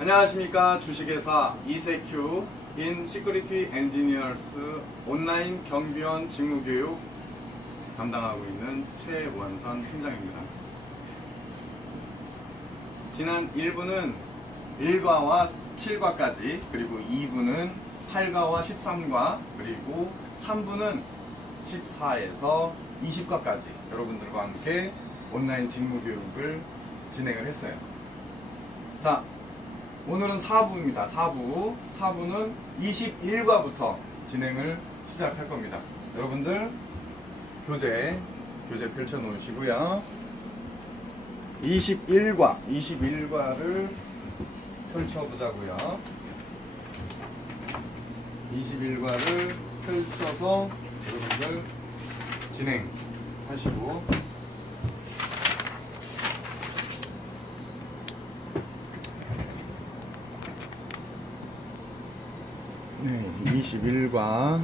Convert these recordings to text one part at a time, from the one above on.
안녕하십니까. 주식회사 이세큐 인 시큐리티 엔지니어스 온라인 경비원 직무교육 담당하고 있는 최원선 팀장입니다. 지난 1부는 1과와 7과까지, 그리고 2부는 8과와 13과, 그리고 3부는 14에서 20과까지 여러분들과 함께 온라인 직무교육을 진행을 했어요. 자, 오늘은 4부입니다. 4부는 21과부터 진행을 시작할 겁니다. 여러분들 교재 펼쳐 놓으시고요. 21과를 펼쳐 보자고요. 21과를 펼쳐서 여러분들 진행하시고, 네, 21과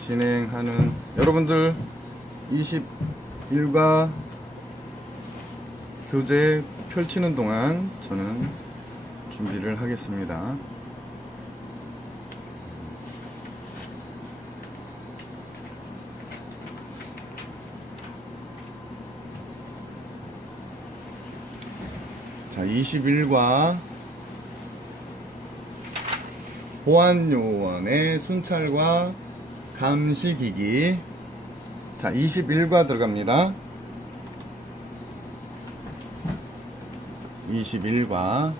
진행하는 여러분들 21과 교재 펼치는 동안 저는 준비를 하겠습니다. 자, 21과 보안요원의 순찰과 감시기기. 자, 21과 들어갑니다. 21과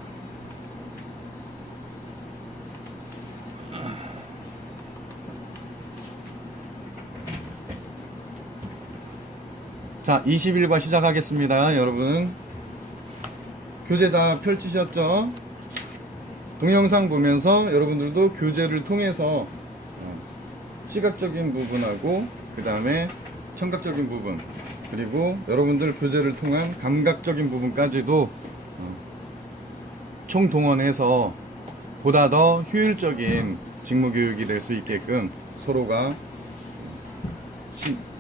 자, 21과 시작하겠습니다. 여러분 교재 다 펼치셨죠? 동영상 보면서 여러분들도 교재를 통해서 시각적인 부분하고 그 다음에 청각적인 부분, 그리고 여러분들 교재를 통한 감각적인 부분까지도 총동원해서 보다 더 효율적인 직무교육이 될 수 있게끔 서로가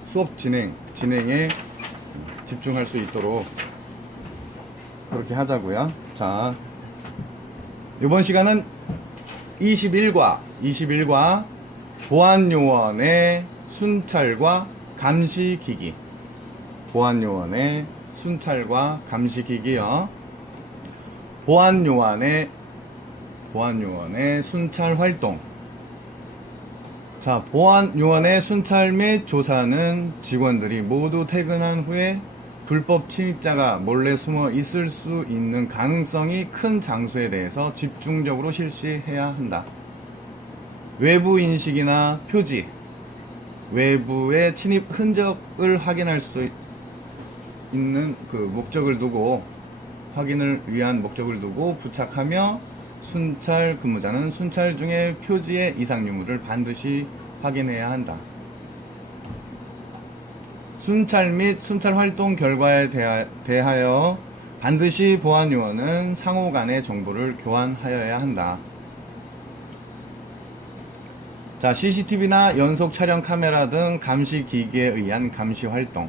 수업 진행에 집중할 수 있도록 그렇게 하자고요. 자, 이번 시간은 21과 보안요원의 순찰과 감시기기. 보안요원의 순찰과 감시기기요. 보안요원의 순찰 활동. 자, 보안요원의 순찰 및 조사는 직원들이 모두 퇴근한 후에 불법 침입자가 몰래 숨어 있을 수 있는 가능성이 큰 장소에 대해서 집중적으로 실시해야 한다. 외부 인식이나 표지, 외부의 침입 흔적을 확인할 수 있는 확인을 위한 목적을 두고 부착하며, 순찰 근무자는 순찰 중에 표지의 이상 유무를 반드시 확인해야 한다. 순찰 및 순찰 활동 결과에 대하여 반드시 보안요원은 상호 간의 정보를 교환하여야 한다. 자, CCTV나 연속 촬영 카메라 등 감시 기기에 의한 감시 활동.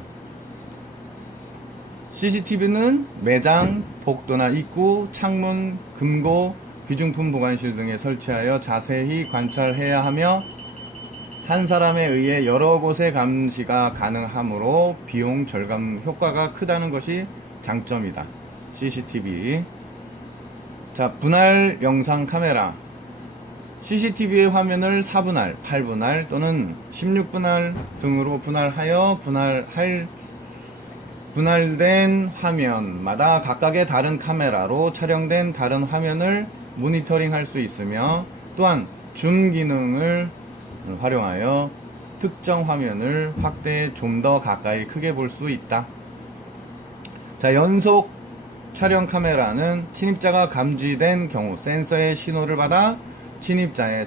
CCTV는 매장, 복도나 입구, 창문, 금고, 귀중품 보관실 등에 설치하여 자세히 관찰해야 하며, 한 사람에 의해 여러 곳의 감시가 가능하므로 비용 절감 효과가 크다는 것이 장점이다. CCTV. 자, 분할 영상 카메라. CCTV의 화면을 4분할, 8분할 또는 16분할 등으로 분할하여 분할된 화면마다 각각의 다른 카메라로 촬영된 다른 화면을 모니터링할 수 있으며, 또한 줌 기능을 활용하여 특정 화면을 확대해 좀 더 가까이 크게 볼 수 있다. 자, 연속 촬영 카메라는 침입자가 감지된 경우 센서의 신호를 받아 침입자의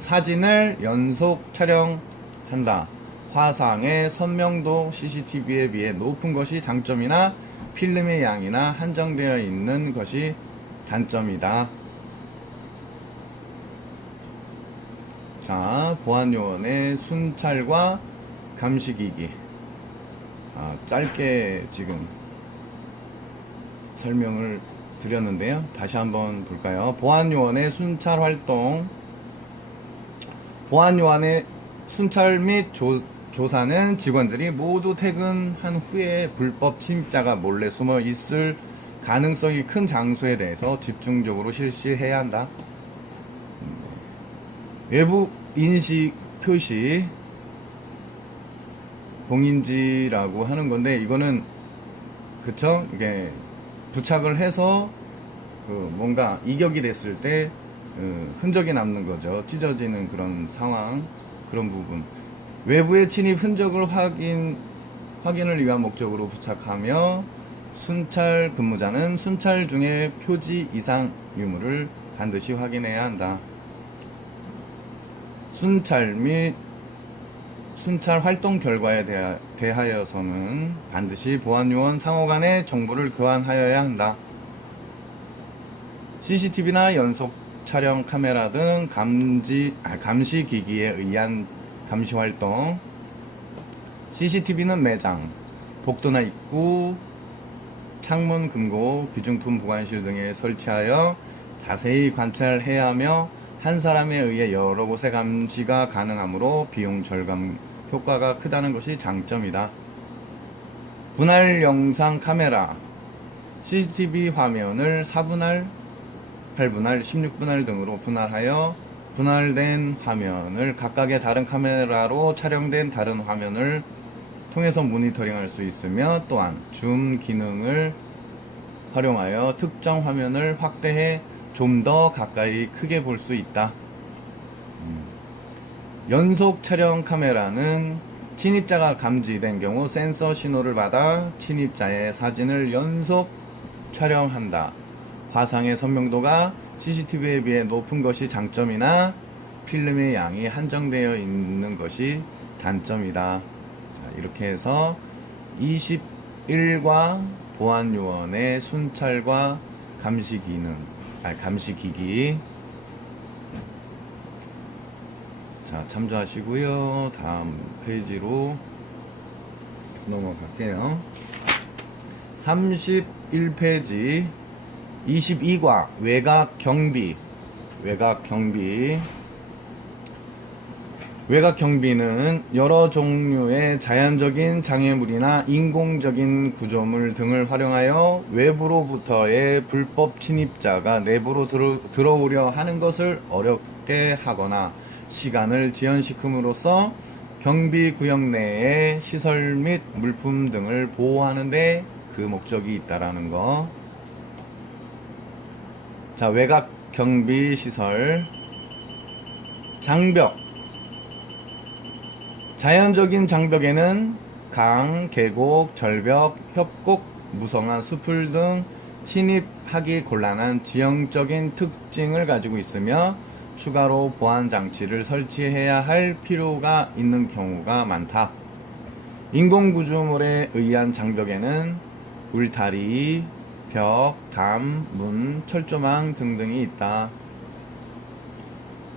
사진을 연속 촬영한다. 화상의 선명도 CCTV에 비해 높은 것이 장점이나 필름의 양이나 한정되어 있는 것이 단점이다. 자, 보안요원의 순찰과 감시기기. 짧게 지금 설명을 드렸는데요. 다시 한번 볼까요? 보안요원의 순찰 활동. 보안요원의 순찰 및 조사는 직원들이 모두 퇴근한 후에 불법 침입자가 몰래 숨어 있을 가능성이 큰 장소에 대해서 집중적으로 실시해야 한다. 외부 인식 표시 공인지라고 하는 건데, 이거는 그쵸? 이게 부착을 해서 뭔가 이격이 됐을 때 흔적이 남는 거죠. 찢어지는 그런 상황, 그런 부분. 외부의 침입 흔적을 확인을 위한 목적으로 부착하며, 순찰 근무자는 순찰 중에 표지 이상 유무를 반드시 확인해야 한다. 순찰 및 순찰 활동 결과에 대하여서는 반드시 보안요원 상호 간의 정보를 교환하여야 한다. CCTV나 연속 촬영 카메라 등 감시 기기에 의한 감시 활동. CCTV는 매장, 복도나 입구, 창문 금고, 귀중품 보관실 등에 설치하여 자세히 관찰해야 하며, 한 사람에 의해 여러 곳의 감시가 가능하므로 비용 절감 효과가 크다는 것이 장점이다. 분할 영상 카메라, CCTV 화면을 4분할, 8분할, 16분할 등으로 분할하여 분할된 화면을 각각의 다른 카메라로 촬영된 다른 화면을 통해서 모니터링할 수 있으며, 또한 줌 기능을 활용하여 특정 화면을 확대해 좀 더 가까이 크게 볼 수 있다. 연속 촬영 카메라는 침입자가 감지된 경우 센서 신호를 받아 침입자의 사진을 연속 촬영한다. 화상의 선명도가 CCTV에 비해 높은 것이 장점이나 필름의 양이 한정되어 있는 것이 단점이다. 자, 이렇게 해서 21과 보안요원의 순찰과 감시기기, 자, 참조하시고요. 다음 페이지로 넘어갈게요. 31페이지 22과 외곽경비. 외곽경비는 여러 종류의 자연적인 장애물이나 인공적인 구조물 등을 활용하여 외부로부터의 불법 침입자가 내부로 들어오려 하는 것을 어렵게 하거나 시간을 지연시킴으로써 경비구역 내의 시설 및 물품 등을 보호하는 데 그 목적이 있다라는 거. 자, 외곽경비 시설. 장벽. 자연적인 장벽에는 강, 계곡, 절벽, 협곡, 무성한 숲을 등 침입하기 곤란한 지형적인 특징을 가지고 있으며, 추가로 보안 장치를 설치해야 할 필요가 있는 경우가 많다. 인공구조물에 의한 장벽에는 울타리, 벽, 담, 문, 철조망 등등이 있다.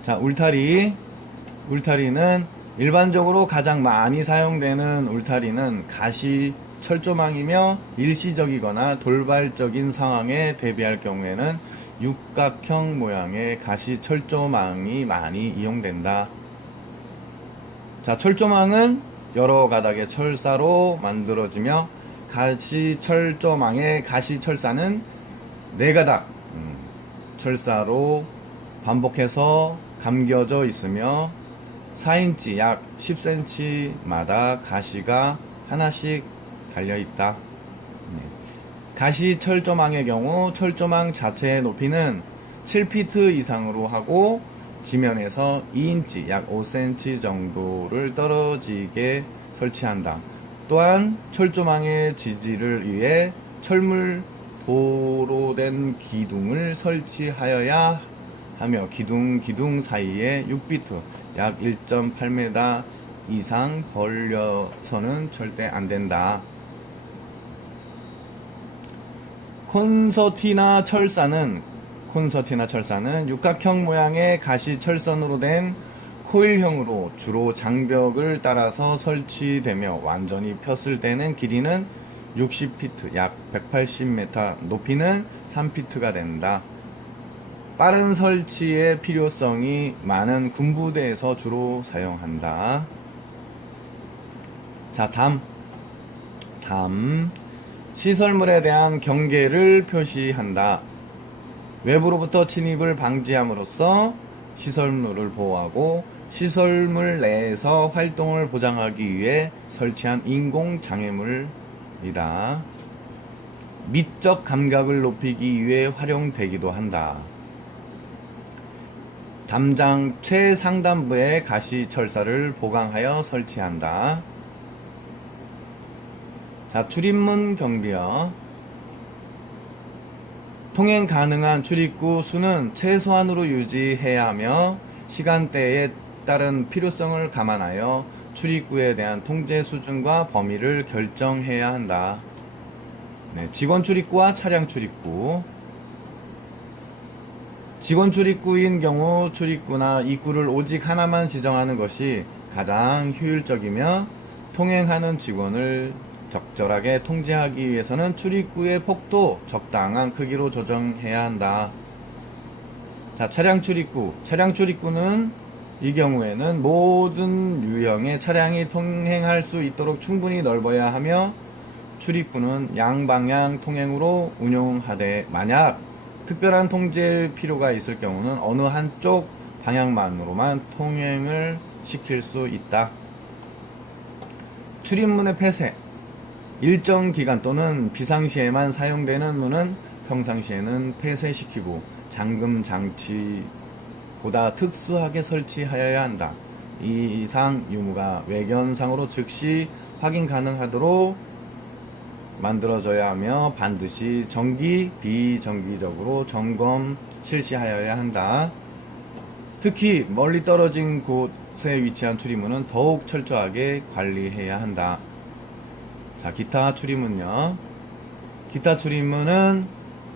자, 울타리는 일반적으로 가장 많이 사용되는 울타리는 가시 철조망이며, 일시적이거나 돌발적인 상황에 대비할 경우에는 육각형 모양의 가시 철조망이 많이 이용된다. 자, 철조망은 여러 가닥의 철사로 만들어지며, 가시 철조망의 가시 철사는 4가닥 철사로 반복해서 감겨져 있으며, 4인치 약 10cm마다 가시가 하나씩 달려있다. 가시 철조망의 경우 철조망 자체의 높이는 7피트 이상으로 하고, 지면에서 2인치 약 5cm 정도를 떨어지게 설치한다. 또한 철조망의 지지를 위해 철물 도로된 기둥을 설치하여야 하며, 기둥 사이에 6피트 약 1.8m 이상 벌려서는 절대 안 된다. 콘서티나 철사는 육각형 모양의 가시 철선으로 된 코일형으로 주로 장벽을 따라서 설치되며, 완전히 폈을 때는 길이는 60피트, 약 180m, 높이는 3피트가 된다. 빠른 설치의 필요성이 많은 군부대에서 주로 사용한다. 자, 다음 시설물에 대한 경계를 표시한다. 외부로부터 침입을 방지함으로써 시설물을 보호하고 시설물 내에서 활동을 보장하기 위해 설치한 인공장애물이다. 미적 감각을 높이기 위해 활용되기도 한다. 담장 최상단부에 가시철사를 보강하여 설치한다. 자, 출입문 경비요. 통행 가능한 출입구 수는 최소한으로 유지해야 하며 시간대에 따른 필요성을 감안하여 출입구에 대한 통제 수준과 범위를 결정해야 한다. 네, 직원 출입구와 차량 출입구. 직원 출입구인 경우 출입구나 입구를 오직 하나만 지정하는 것이 가장 효율적이며 통행하는 직원을 적절하게 통제하기 위해서는 출입구의 폭도 적당한 크기로 조정해야 한다. 자, 차량 출입구. 차량 출입구는 이 경우에는 모든 유형의 차량이 통행할 수 있도록 충분히 넓어야 하며 출입구는 양방향 통행으로 운용하되 만약 특별한 통제 필요가 있을 경우는 어느 한쪽 방향만으로만 통행을 시킬 수 있다. 출입문의 폐쇄. 일정 기간 또는 비상시에만 사용되는 문은 평상시에는 폐쇄시키고 잠금 장치보다 특수하게 설치하여야 한다. 이 이상 유무가 외견상으로 즉시 확인 가능하도록 만들어져야 하며 반드시 정기, 비정기적으로 점검 실시하여야 한다. 특히 멀리 떨어진 곳에 위치한 출입문은 더욱 철저하게 관리해야 한다. 자, 기타 출입문요. 기타 출입문은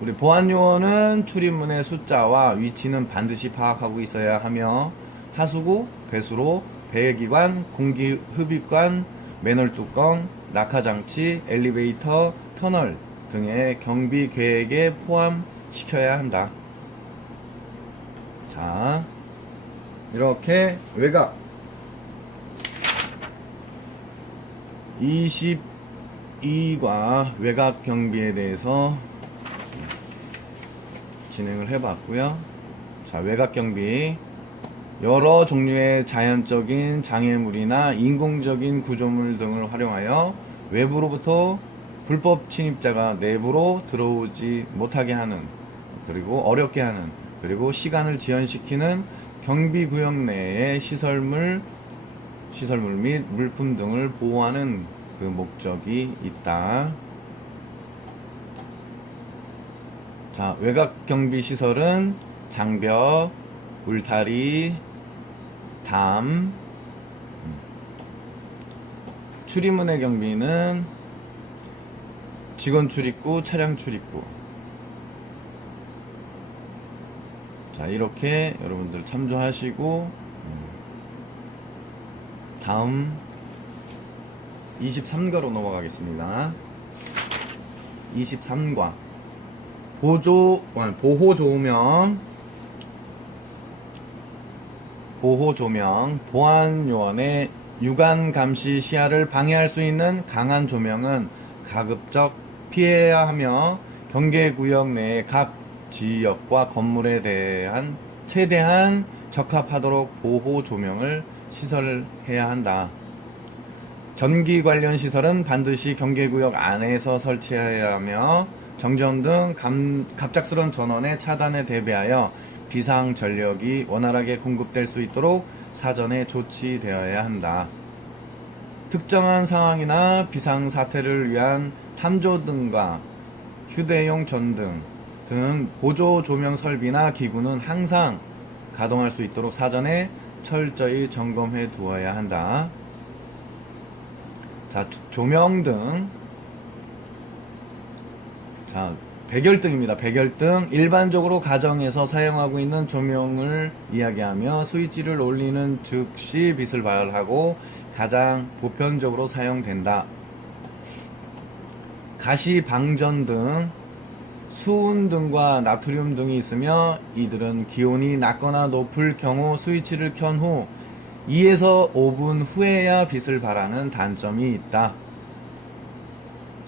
우리 보안요원은 출입문의 숫자와 위치는 반드시 파악하고 있어야 하며 하수구, 배수로, 배기관, 공기흡입관, 맨홀 뚜껑, 낙하장치, 엘리베이터, 터널 등의 경비 계획에 포함시켜야 한다. 자, 이렇게 외곽 22과 외곽 경비에 대해서 진행을 해봤고요. 자, 외곽 경비. 여러 종류의 자연적인 장애물이나 인공적인 구조물 등을 활용하여 외부로부터 불법 침입자가 내부로 들어오지 못하게 하는, 그리고 어렵게 하는, 그리고 시간을 지연시키는 경비구역 내의 시설물 및 물품 등을 보호하는 그 목적이 있다. 자, 외곽 경비 시설은 장벽, 울타리, 담. 출입문의 경비는 직원 출입구, 차량 출입구. 자, 이렇게 여러분들 참조하시고 다음 23과로 넘어가겠습니다. 23과 보호조명. 보안요원의 유관 감시 시야를 방해할 수 있는 강한 조명은 가급적 피해야 하며 경계구역 내의 각 지역과 건물에 대한 최대한 적합하도록 보호조명을 시설해야 한다. 전기 관련 시설은 반드시 경계구역 안에서 설치해야 하며 정전 등 갑작스러운 전원의 차단에 대비하여 비상 전력이 원활하게 공급될 수 있도록 사전에 조치되어야 한다. 특정한 상황이나 비상 사태를 위한 탐조등과 휴대용 전등 등 보조 조명 설비나 기구는 항상 가동할 수 있도록 사전에 철저히 점검해 두어야 한다. 자, 조명등. 자, 백열등입니다. 백열등. 일반적으로 가정에서 사용하고 있는 조명을 이야기하며 스위치를 올리는 즉시 빛을 발하고 가장 보편적으로 사용된다. 가시 방전 등 수은 등과 나트륨 등이 있으며 이들은 기온이 낮거나 높을 경우 스위치를 켠 후 2에서 5분 후에야 빛을 발하는 단점이 있다.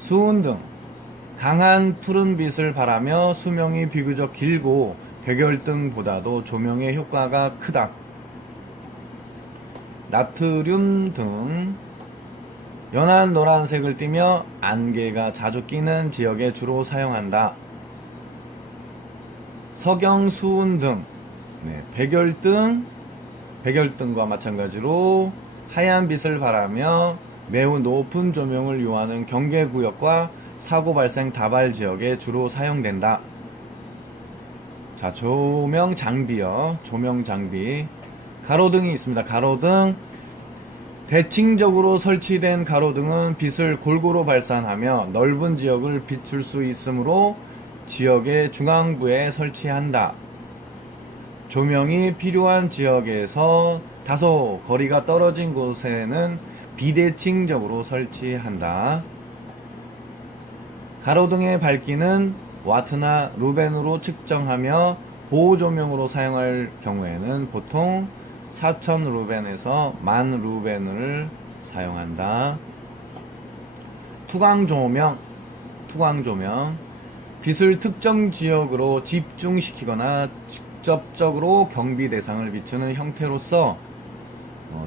수은 등 강한 푸른 빛을 발하며 수명이 비교적 길고 백열등보다도 조명의 효과가 크다. 나트륨 등 연한 노란색을 띠며 안개가 자주 끼는 지역에 주로 사용한다. 석영, 수은 등 백열등과 마찬가지로 하얀 빛을 발하며 매우 높은 조명을 요하는 경계구역과 사고 발생 다발 지역에 주로 사용된다. 자, 조명 장비요. 조명 장비. 가로등이 있습니다. 가로등. 대칭적으로 설치된 가로등은 빛을 골고루 발산하며 넓은 지역을 비출 수 있으므로 지역의 중앙부에 설치한다. 조명이 필요한 지역에서 다소 거리가 떨어진 곳에는 비대칭적으로 설치한다. 가로등의 밝기는 와트나 루벤으로 측정하며 보호조명으로 사용할 경우에는 보통 4000 루벤에서 10,000 루벤을 사용한다. 투광조명. 빛을 특정 지역으로 집중시키거나 직접적으로 경비 대상을 비추는 형태로서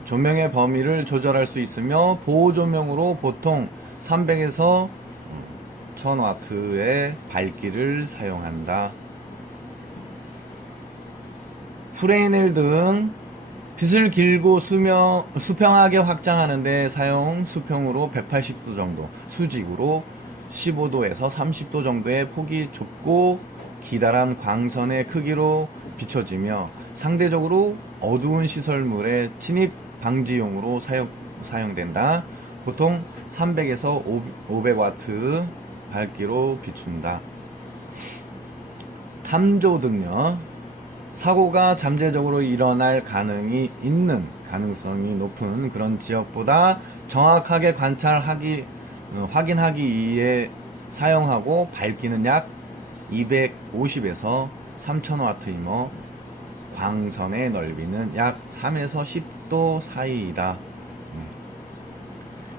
조명의 범위를 조절할 수 있으며 보호조명으로 보통 300에서 1000와트의 밝기를 사용한다. 프레넬 등 빛을 길고 수평하게 확장하는 데 사용. 수평으로 180도 정도, 수직으로 15도에서 30도 정도의 폭이 좁고 기다란 광선의 크기로 비춰지며 상대적으로 어두운 시설물의 침입 방지용으로 사용된다. 보통 300에서 500와트 밝기로 비춘다. 탐조등요. 사고가 잠재적으로 일어날 가능성이 높은 그런 지역보다 정확하게 확인하기 위해 사용하고 밝기는 약 250에서 3000와트이며 광선의 넓이는 약 3에서 10도 사이이다.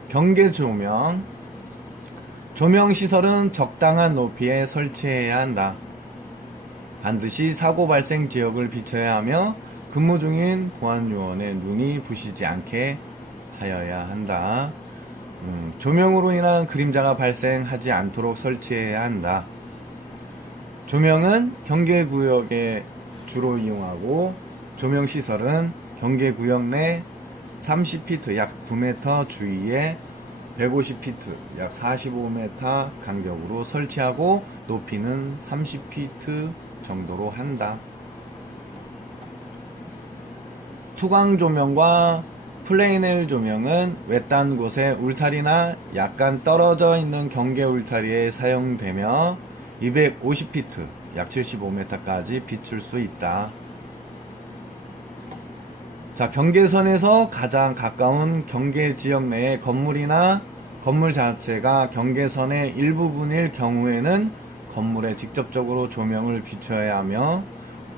경계조명. 조명시설은 적당한 높이에 설치해야 한다. 반드시 사고 발생 지역을 비춰야 하며 근무 중인 보안요원의 눈이 부시지 않게 하여야 한다. 조명으로 인한 그림자가 발생하지 않도록 설치해야 한다. 조명은 경계구역에 주로 이용하고 조명시설은 경계구역 내 30피트 약 9m 주위에 150피트 약 45m 간격으로 설치하고 높이는 30피트 정도로 한다. 투광조명과 플레이넬 조명은 외딴 곳에 울타리나 약간 떨어져 있는 경계 울타리에 사용되며 250피트 약 75m까지 비출 수 있다. 자, 경계선에서 가장 가까운 경계 지역 내의 건물이나 건물 자체가 경계선의 일부분일 경우에는 건물에 직접적으로 조명을 비춰야 하며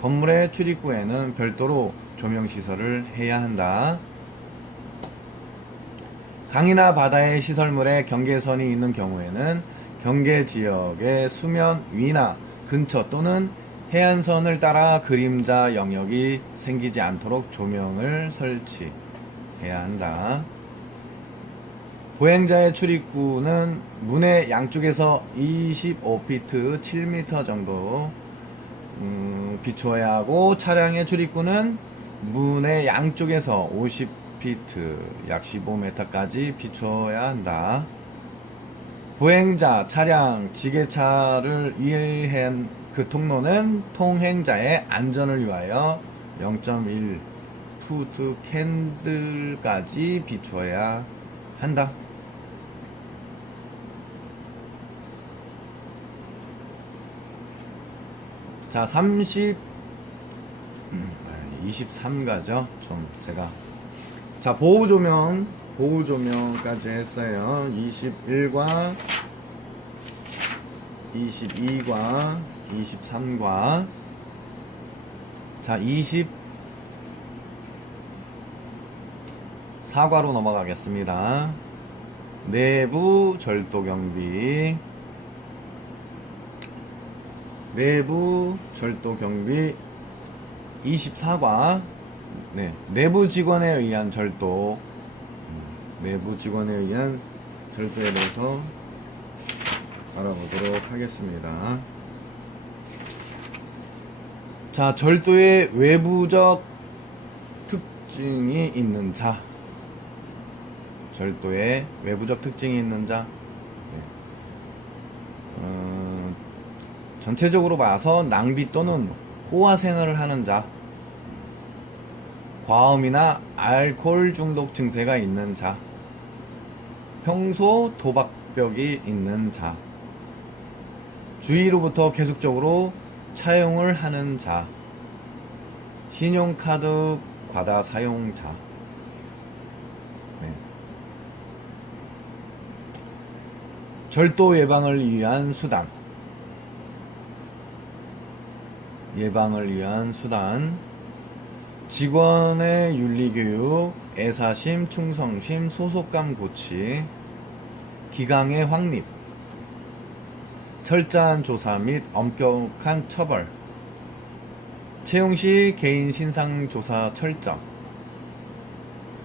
건물의 출입구에는 별도로 조명시설을 해야 한다. 강이나 바다의 시설물에 경계선이 있는 경우에는 경계지역의 수면 위나 근처 또는 해안선을 따라 그림자 영역이 생기지 않도록 조명을 설치해야 한다. 보행자의 출입구는 문의 양쪽에서 25피트 7m 정도 비추어야 하고 차량의 출입구는 문의 양쪽에서 50피트 약 15m까지 비추어야 한다. 보행자, 차량, 지게차를 위한 그 통로는 통행자의 안전을 위하여 0.1푸트 캔들까지 비추어야 한다. 자, 23가죠. 좀 제가 자, 보호조명까지 했어요. 21과 22과 23과 자 24과로 넘어가겠습니다. 내부 절도 경비, 내부 절도 경비 24과 네, 내부 직원에 의한 절도, 내부 직원에 의한 절도에 대해서 알아보도록 하겠습니다. 자, 절도의 외부적 특징이 있는 자, 절도의 외부적 특징이 있는 자, 전체적으로 봐서 낭비 또는 호화 생활을 하는 자, 과음이나 알코올 중독 증세가 있는 자, 평소 도박벽이 있는 자, 주위로부터 계속적으로 차용을 하는 자, 신용카드 과다 사용자. 네. 절도 예방을 위한 수단, 예방을 위한 수단, 직원의 윤리교육, 애사심, 충성심, 소속감 고치, 기강의 확립, 철저한 조사 및 엄격한 처벌, 채용시 개인 신상 조사 철저,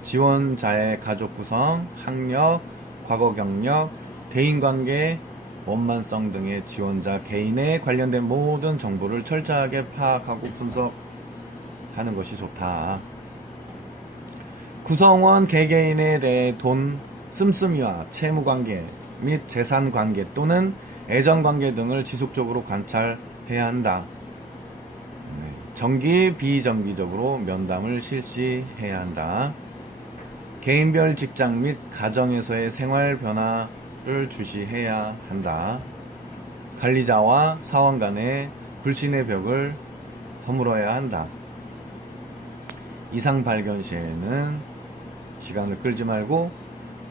지원자의 가족 구성, 학력, 과거 경력, 대인관계, 원만성 등의 지원자 개인에 관련된 모든 정보를 철저하게 파악하고 분석하는 것이 좋다. 구성원 개개인에 대해 돈, 씀씀이와 채무관계 및 재산관계 또는 애정관계 등을 지속적으로 관찰해야 한다. 정기, 비정기적으로 면담을 실시해야 한다. 개인별 직장 및 가정에서의 생활 변화를 주시해야 한다. 관리자와 사원 간의 불신의 벽을 허물어야 한다. 이상 발견 시에는 시간을 끌지 말고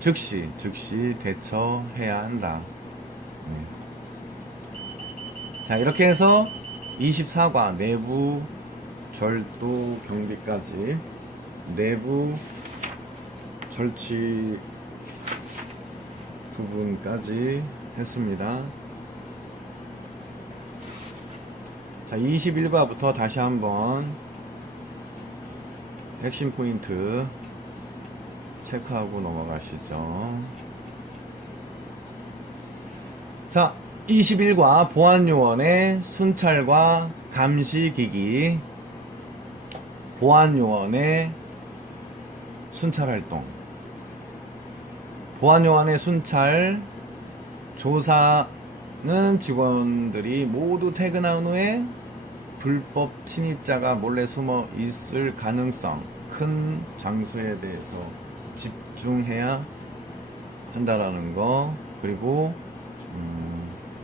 즉시 대처해야 한다. 자, 이렇게 해서 24과 내부 절도 경비까지, 내부 절취 부분까지 했습니다. 자, 21과부터 다시 한번 핵심 포인트 체크하고 넘어가시죠. 자, 21과 보안요원의 순찰과 감시기기, 보안요원의 순찰활동, 보안요원의 순찰 조사는 직원들이 모두 퇴근한 후에 불법 침입자가 몰래 숨어 있을 가능성 큰 장소에 대해서 집중해야 한다라는 거, 그리고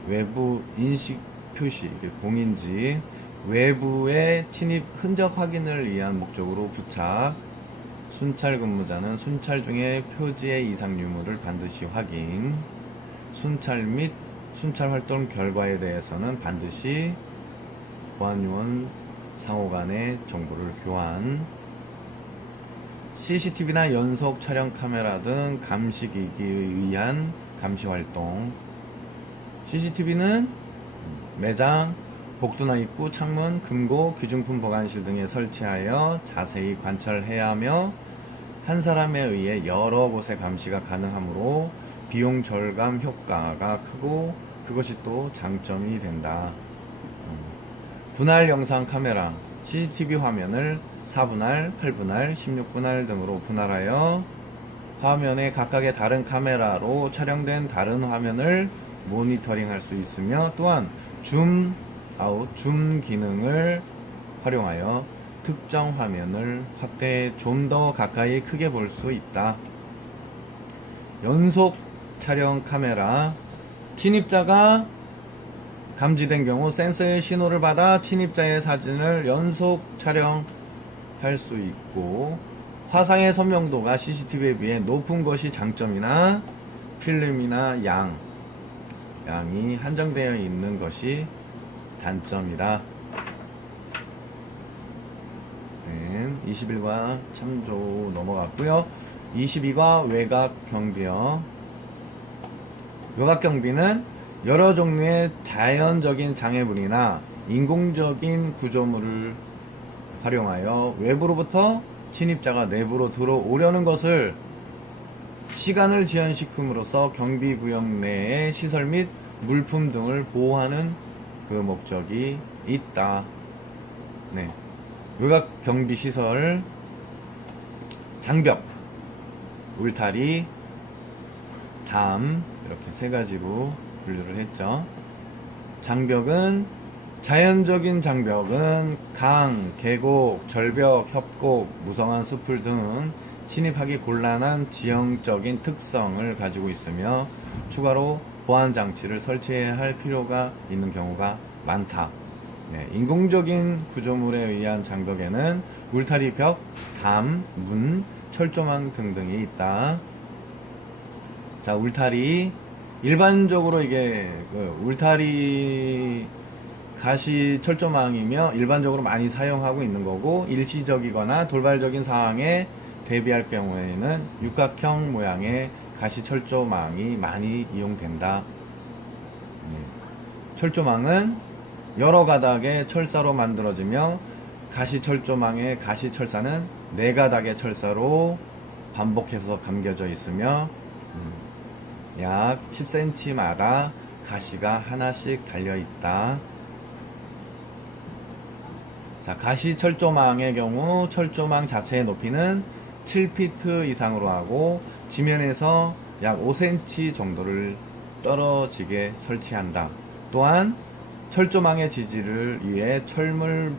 외부 인식 표시, 공인지, 외부의 침입 흔적 확인을 위한 목적으로 부착, 순찰 근무자는 순찰 중에 표지의 이상 유무를 반드시 확인, 순찰 및 순찰 활동 결과에 대해서는 반드시 보안요원 상호 간의 정보를 교환, CCTV나 연속 촬영 카메라 등 감시기기에 의한 감시 활동, CCTV는 매장, 복도나 입구, 창문, 금고, 귀중품 보관실 등에 설치하여 자세히 관찰해야 하며 한 사람에 의해 여러 곳의 감시가 가능하므로 비용 절감 효과가 크고 그것이 또 장점이 된다. 분할 영상 카메라, CCTV 화면을 4분할, 8분할, 16분할 등으로 분할하여 화면에 각각의 다른 카메라로 촬영된 다른 화면을 모니터링 할 수 있으며, 또한 줌 아웃, 줌 기능을 활용하여 특정 화면을 확대해 좀 더 가까이 크게 볼 수 있다. 연속 촬영 카메라, 침입자가 감지된 경우 센서의 신호를 받아 침입자의 사진을 연속 촬영할 수 있고, 화상의 선명도가 CCTV에 비해 높은 것이 장점이나 필름이나 양, 양이 한정되어 있는 것이 단점이다. 21과 참조 넘어갔고요. 22과 외곽 경비요. 외곽 경비는 여러 종류의 자연적인 장애물이나 인공적인 구조물을 활용하여 외부로부터 침입자가 내부로 들어오려는 것을 시간을 지연시킴으로써 경비구역 내의 시설 및 물품 등을 보호하는 그 목적이 있다. 네. 외곽 경비 시설, 장벽, 울타리, 담, 이렇게 세 가지로 분류를 했죠. 장벽은 자연적인 장벽은 강, 계곡, 절벽, 협곡, 무성한 숲을 등 침입하기 곤란한 지형적인 특성을 가지고 있으며 추가로 보안 장치를 설치해야 할 필요가 있는 경우가 많다. 네, 인공적인 구조물에 의한 장벽에는 울타리 벽, 담, 문, 철조망 등등이 있다. 자, 울타리. 일반적으로 이게 울타리 가시 철조망이며 일반적으로 많이 사용하고 있는 거고, 일시적이거나 돌발적인 상황에 대비할 경우에는 육각형 모양의 가시 철조망이 많이 이용된다. 철조망은 여러 가닥의 철사로 만들어지며 가시 철조망의 가시 철사는 4가닥의 철사로 반복해서 감겨져 있으며 약 10cm마다 가시가 하나씩 달려 있다. 자, 가시 철조망의 경우 철조망 자체의 높이는 7피트 이상으로 하고 지면에서 약 5cm 정도를 떨어지게 설치한다. 또한 철조망의 지지를 위해 철물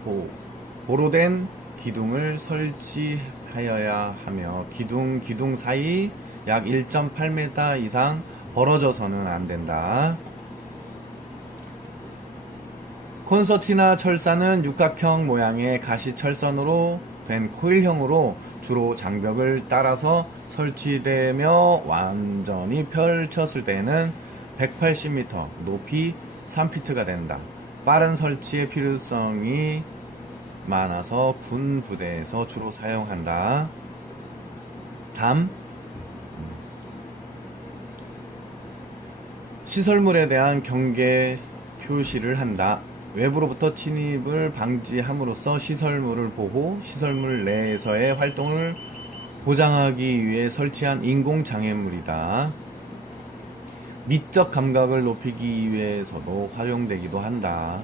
보로된 기둥을 설치하여야 하며 기둥 사이 약 1.8m 이상 벌어져서는 안 된다. 콘서티나 철사는 육각형 모양의 가시 철선으로 된 코일형으로 주로 장벽을 따라서 설치되며 완전히 펼쳤을 때는 180m, 높이 3피트가 된다. 빠른 설치의 필요성이 많아서 군 부대에서 주로 사용한다. 담. 시설물에 대한 경계 표시를 한다. 외부로부터 침입을 방지함으로써 시설물을 보호, 시설물 내에서의 활동을 보장하기 위해 설치한 인공장애물이다. 미적 감각을 높이기 위해서도 활용되기도 한다.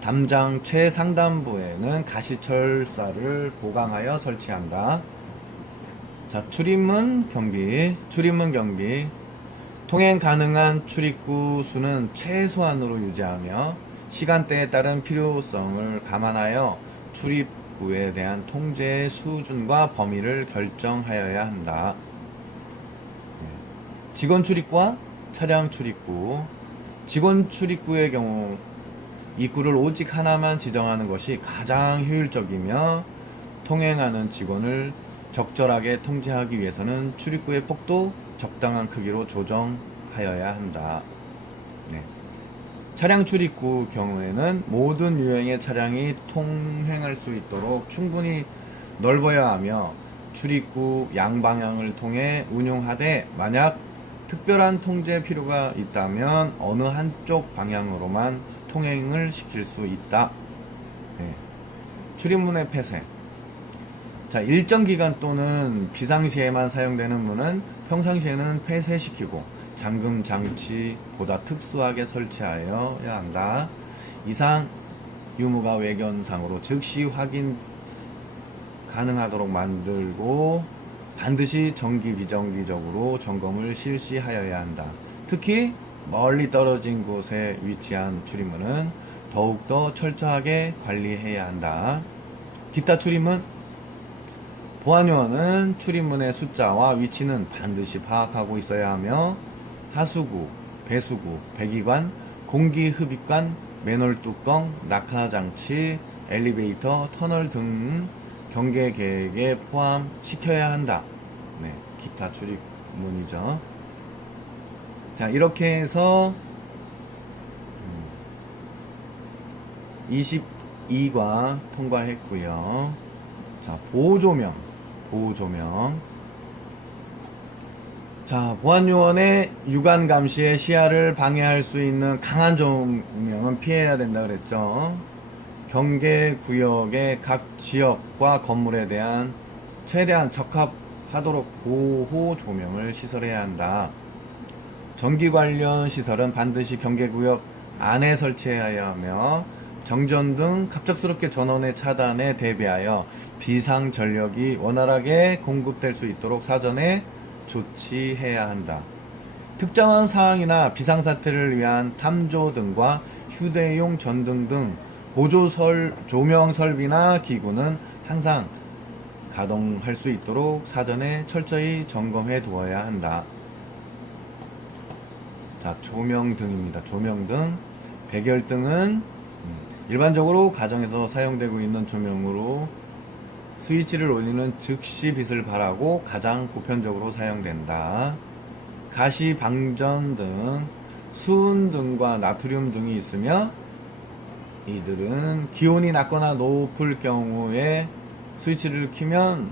담장 최상단부에는 가시철사를 보강하여 설치한다. 자, 출입문 경비. 통행 가능한 출입구 수는 최소한으로 유지하며 시간대에 따른 필요성을 감안하여 출입구에 대한 통제의 수준과 범위를 결정하여야 한다. 직원 출입구와 차량 출입구. 직원 출입구의 경우 입구를 오직 하나만 지정하는 것이 가장 효율적이며 통행하는 직원을 적절하게 통제하기 위해서는 출입구의 폭도 적당한 크기로 조정하여야 한다. 네. 차량 출입구 경우에는 모든 유형의 차량이 통행할 수 있도록 충분히 넓어야 하며 출입구 양방향을 통해 운용하되 만약 특별한 통제 필요가 있다면 어느 한쪽 방향으로만 통행을 시킬 수 있다. 네. 출입문의 폐쇄. 자, 일정 기간 또는 비상시에만 사용되는 문은 평상시에는 폐쇄시키고 잠금 장치보다 특수하게 설치하여야 한다. 이상 유무가 외견상으로 즉시 확인 가능하도록 만들고 반드시 정기 비정기적으로 점검을 실시하여야 한다. 특히 멀리 떨어진 곳에 위치한 출입문은 더욱더 철저하게 관리해야 한다. 기타 출입문. 보안요원은 출입문의 숫자와 위치는 반드시 파악하고 있어야 하며 하수구, 배수구, 배기관, 공기흡입관, 맨홀 뚜껑, 낙하장치, 엘리베이터, 터널 등 경계 계획에 포함시켜야 한다. 네, 기타 출입문이죠. 자, 이렇게 해서 22과 통과했고요. 자, 보호조명. 자, 보안요원의 유관 감시에 시야를 방해할 수 있는 강한 조명은 피해야 된다 그랬죠. 경계 구역의 각 지역과 건물에 대한 최대한 적합하도록 보호 조명을 시설해야 한다. 전기 관련 시설은 반드시 경계구역 안에 설치해야 하며 정전 등 갑작스럽게 전원의 차단에 대비하여 비상 전력이 원활하게 공급될 수 있도록 사전에 조치해야 한다. 특정한 상황이나 비상사태를 위한 탐조 등과 휴대용 전등 등 보조 조명 설비나 기구는 항상 가동할 수 있도록 사전에 철저히 점검해 두어야 한다. 자, 조명등입니다. 조명등. 백열등은 일반적으로 가정에서 사용되고 있는 조명으로 스위치를 올리는 즉시 빛을 발하고 가장 보편적으로 사용된다. 가시 방전 등 수은등과 나트륨 등이 있으며 이들은 기온이 낮거나 높을 경우에 스위치를 켜면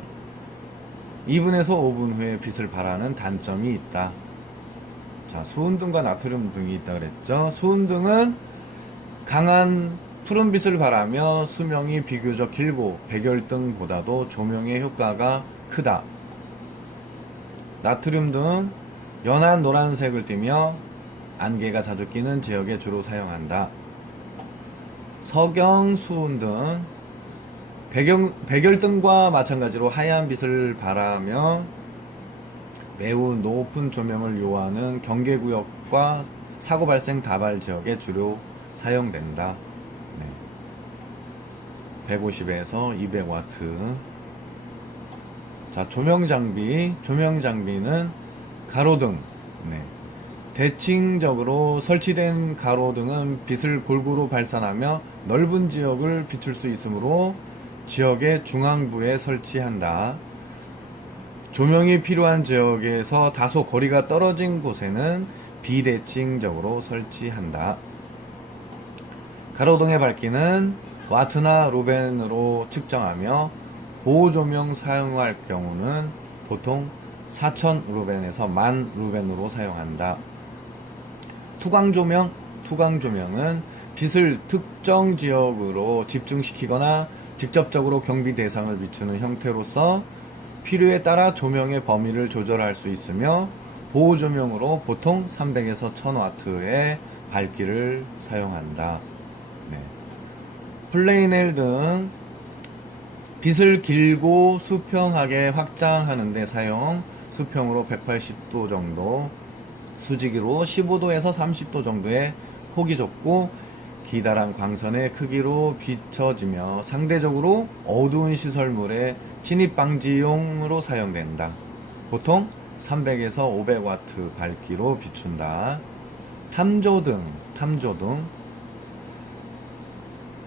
2분에서 5분 후에 빛을 발하는 단점이 있다. 자, 수은등과 나트륨 등이 있다 그랬죠. 수은등은 강한 푸른빛을 발하며 수명이 비교적 길고 백열등보다도 조명의 효과가 크다. 나트륨 등은 연한 노란색을 띠며 안개가 자주 끼는 지역에 주로 사용한다. 석영 수은등, 백열등과 마찬가지로 하얀 빛을 발하며 매우 높은 조명을 요하는 경계구역과 사고 발생 다발 지역에 주로 사용된다. 150에서 200W. 자, 조명장비는 가로등. 대칭적으로 설치된 가로등은 빛을 골고루 발산하며 넓은 지역을 비출 수 있으므로 지역의 중앙부에 설치한다. 조명이 필요한 지역에서 다소 거리가 떨어진 곳에는 비대칭적으로 설치한다. 가로등의 밝기는 와트나 루벤으로 측정하며 보호조명 사용할 경우는 보통 4000 루벤에서 10,000 루벤으로 사용한다. 투광조명은 빛을 특정 지역으로 집중시키거나 직접적으로 경비 대상을 비추는 형태로서 필요에 따라 조명의 범위를 조절할 수 있으며 보호조명으로 보통 300에서 1000W의 밝기를 사용한다. 플레이넬 등 빛을 길고 수평하게 확장하는 데 사용, 수평으로 180도 정도, 수직으로 15도에서 30도 정도의 폭이 좁고 기다란 광선의 크기로 비춰지며 상대적으로 어두운 시설물의 침입 방지용으로 사용된다. 보통 300에서 500W 밝기로 비춘다. 탐조등.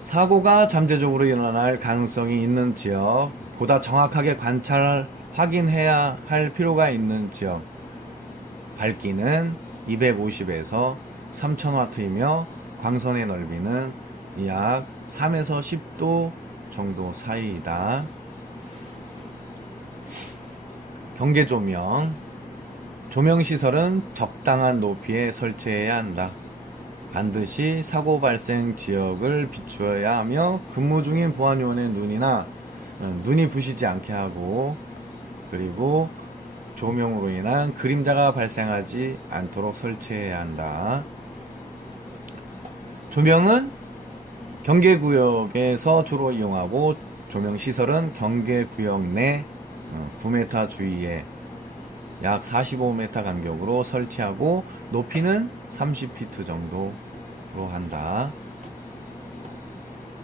사고가 잠재적으로 일어날 가능성이 있는 지역, 보다 정확하게 확인해야 할 필요가 있는 지역, 밝기는 250에서 3000W이며 광선의 넓이는 약 3에서 10도 정도 사이이다. 경계조명. 조명시설은 적당한 높이에 설치해야 한다. 반드시 사고 발생 지역을 비추어야 하며 근무 중인 보안요원의 눈이 부시지 않게 하고, 그리고 조명으로 인한 그림자가 발생하지 않도록 설치해야 한다. 조명은 경계구역에서 주로 이용하고 조명시설은 경계구역 내 9m 주위에 약 45m 간격으로 설치하고 높이는 30피트 정도로 한다.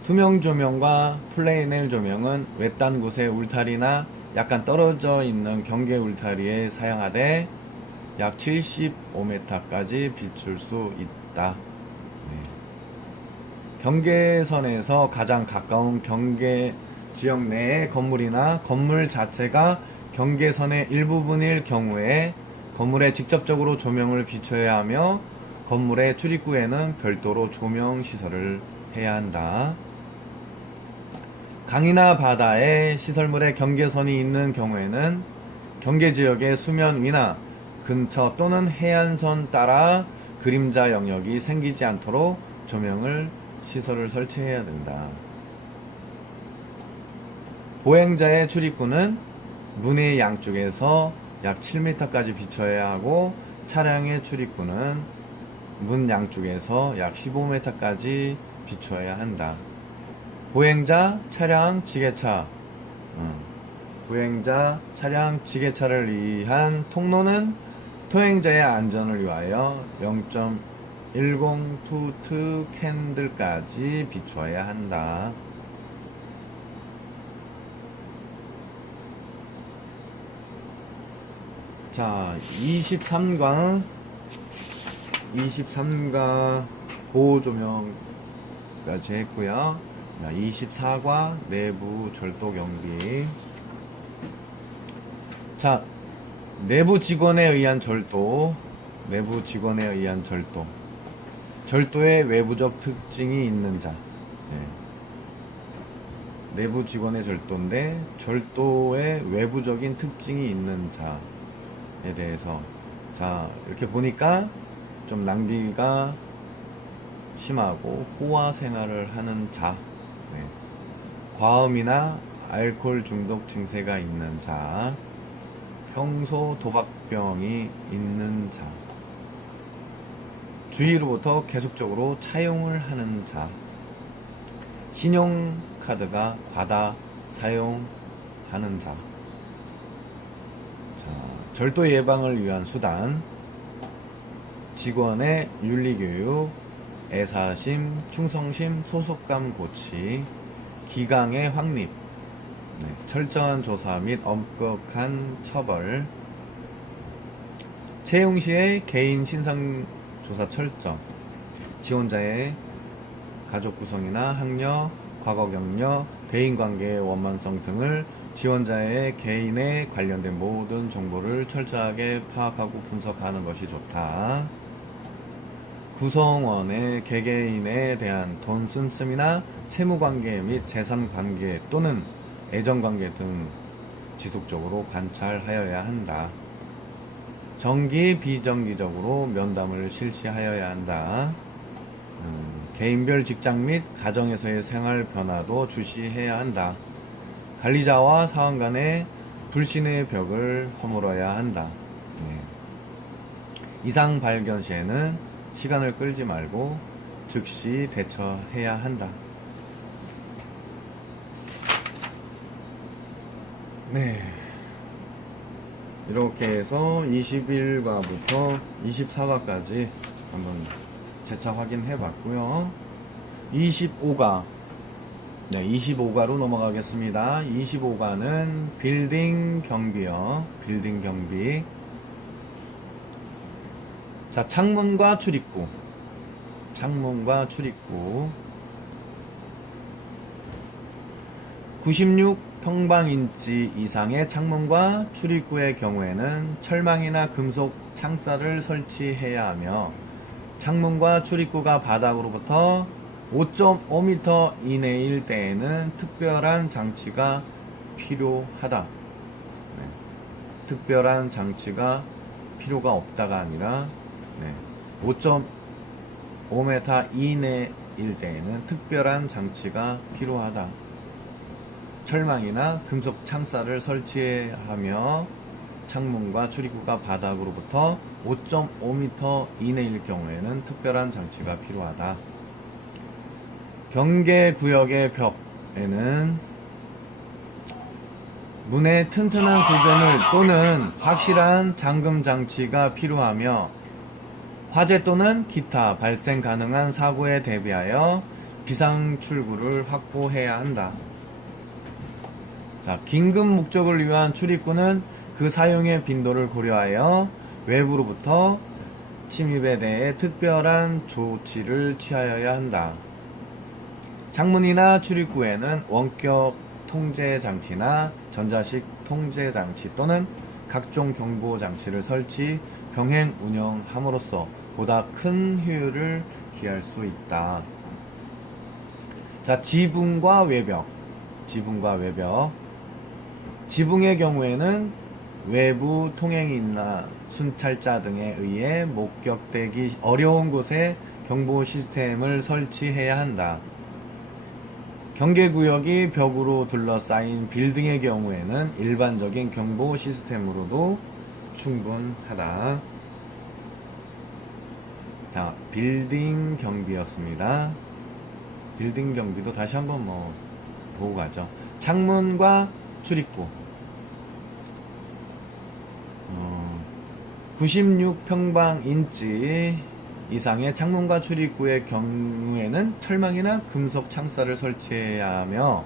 투명 조명과 플레이넬 조명은 외딴 곳의 울타리나 약간 떨어져 있는 경계 울타리에 사용하되 약 75m까지 비출 수 있다. 경계선에서 가장 가까운 경계 지역 내의 건물이나 건물 자체가 경계선의 일부분일 경우에 건물에 직접적으로 조명을 비춰야 하며 건물의 출입구에는 별도로 조명 시설을 해야 한다. 강이나 바다에 시설물의 경계선이 있는 경우에는 경계지역의 수면 위나 근처 또는 해안선 따라 그림자 영역이 생기지 않도록 조명을 시설을 설치해야 된다. 보행자의 출입구는 문의 양쪽에서 약 7m까지 비춰야 하고 차량의 출입구는 문 양쪽에서 약 15m까지 비춰야 한다. 보행자, 차량, 지게차 보행자, 차량, 지게차를 위한 통로는 통행자의 안전을 위하여 0.1022 캔들까지 비춰야 한다. 자, 23가 보호조명까지 했고요. 24과 내부 절도 경비. 자, 내부 직원에 의한 절도. 절도의 외부적 특징이 있는 자. 내부 직원의 절도인데 절도의 외부적인 특징이 있는 자에 대해서, 자, 이렇게 보니까 좀 낭비가 심하고 호화 생활을 하는 자, 과음이나 알코올 중독 증세가 있는 자, 평소 도박병이 있는 자, 주위로부터 계속적으로 차용을 하는 자, 신용카드가 과다 사용하는 자. 자, 절도 예방을 위한 수단, 직원의 윤리교육, 애사심, 충성심, 소속감 고치, 기강의 확립, 철저한 조사 및 엄격한 처벌, 채용 시의 개인 신상 조사 철저, 지원자의 가족 구성이나 학력, 과거 경력, 대인관계의 원만성 등을 지원자의 개인에 관련된 모든 정보를 철저하게 파악하고 분석하는 것이 좋다. 구성원의 개개인에 대한 돈 씀씀이나 채무관계 및 재산관계 또는 애정관계 등 지속적으로 관찰하여야 한다. 정기, 비정기적으로 면담을 실시하여야 한다. 개인별 직장 및 가정에서의 생활 변화도 주시해야 한다. 관리자와 사원 간의 불신의 벽을 허물어야 한다. 이상 발견 시에는 시간을 끌지 말고 즉시 대처해야 한다. 이렇게 해서 21과부터 24과까지 한번 재차 확인해 봤고요. 25과 25과로 넘어가겠습니다. 25과는 빌딩 경비요. 빌딩 경비. 자, 창문과 출입구. 96평방인치 이상의 창문과 출입구의 경우에는 철망이나 금속 창살을 설치해야 하며, 창문과 출입구가 바닥으로부터 5.5m 이내일 때에는 특별한 장치가 필요하다. 특별한 장치가 필요가 없다가 아니라 5.5m 이내일 때에는 특별한 장치가 필요하다. 철망이나 금속 창살을 설치하며 창문과 출입구가 바닥으로부터 5.5m 이내일 경우에는 특별한 장치가 필요하다. 경계구역의 벽에는 문의 튼튼한 구조물 또는 확실한 잠금 장치가 필요하며, 화재 또는 기타 발생 가능한 사고에 대비하여 비상 출구를 확보해야 한다. 자, 긴급 목적을 위한 출입구는 그 사용의 빈도를 고려하여 외부로부터 침입에 대해 특별한 조치를 취하여야 한다. 창문이나 출입구에는 원격 통제 장치나 전자식 통제 장치 또는 각종 경보 장치를 설치, 병행 운영함으로써 보다 큰 효율을 기할 수 있다. 자, 지붕과 외벽. 지붕과 외벽. 지붕의 경우에는 외부 통행이나 순찰자 등에 의해 목격되기 어려운 곳에 경보 시스템을 설치해야 한다. 경계구역이 벽으로 둘러싸인 빌딩의 경우에는 일반적인 경보 시스템으로도 충분하다. 자, 빌딩 경비였습니다. 빌딩 경비도 다시 한번 보고 가죠. 창문과 출입구. 96평방인치 이상의 창문과 출입구의 경우에는 철망이나 금속 창살을 설치해야 하며,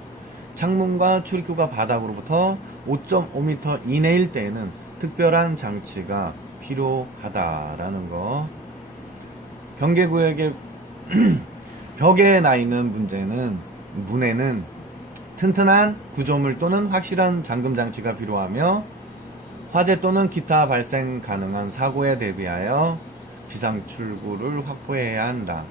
창문과 출입구가 바닥으로부터 5.5m 이내일 때에는 특별한 장치가 필요하다라는 거. 경계구역의 벽에 나 있는 문에는 튼튼한 구조물 또는 확실한 잠금 장치가 필요하며, 화재 또는 기타 발생 가능한 사고에 대비하여 비상 출구를 확보해야 한다.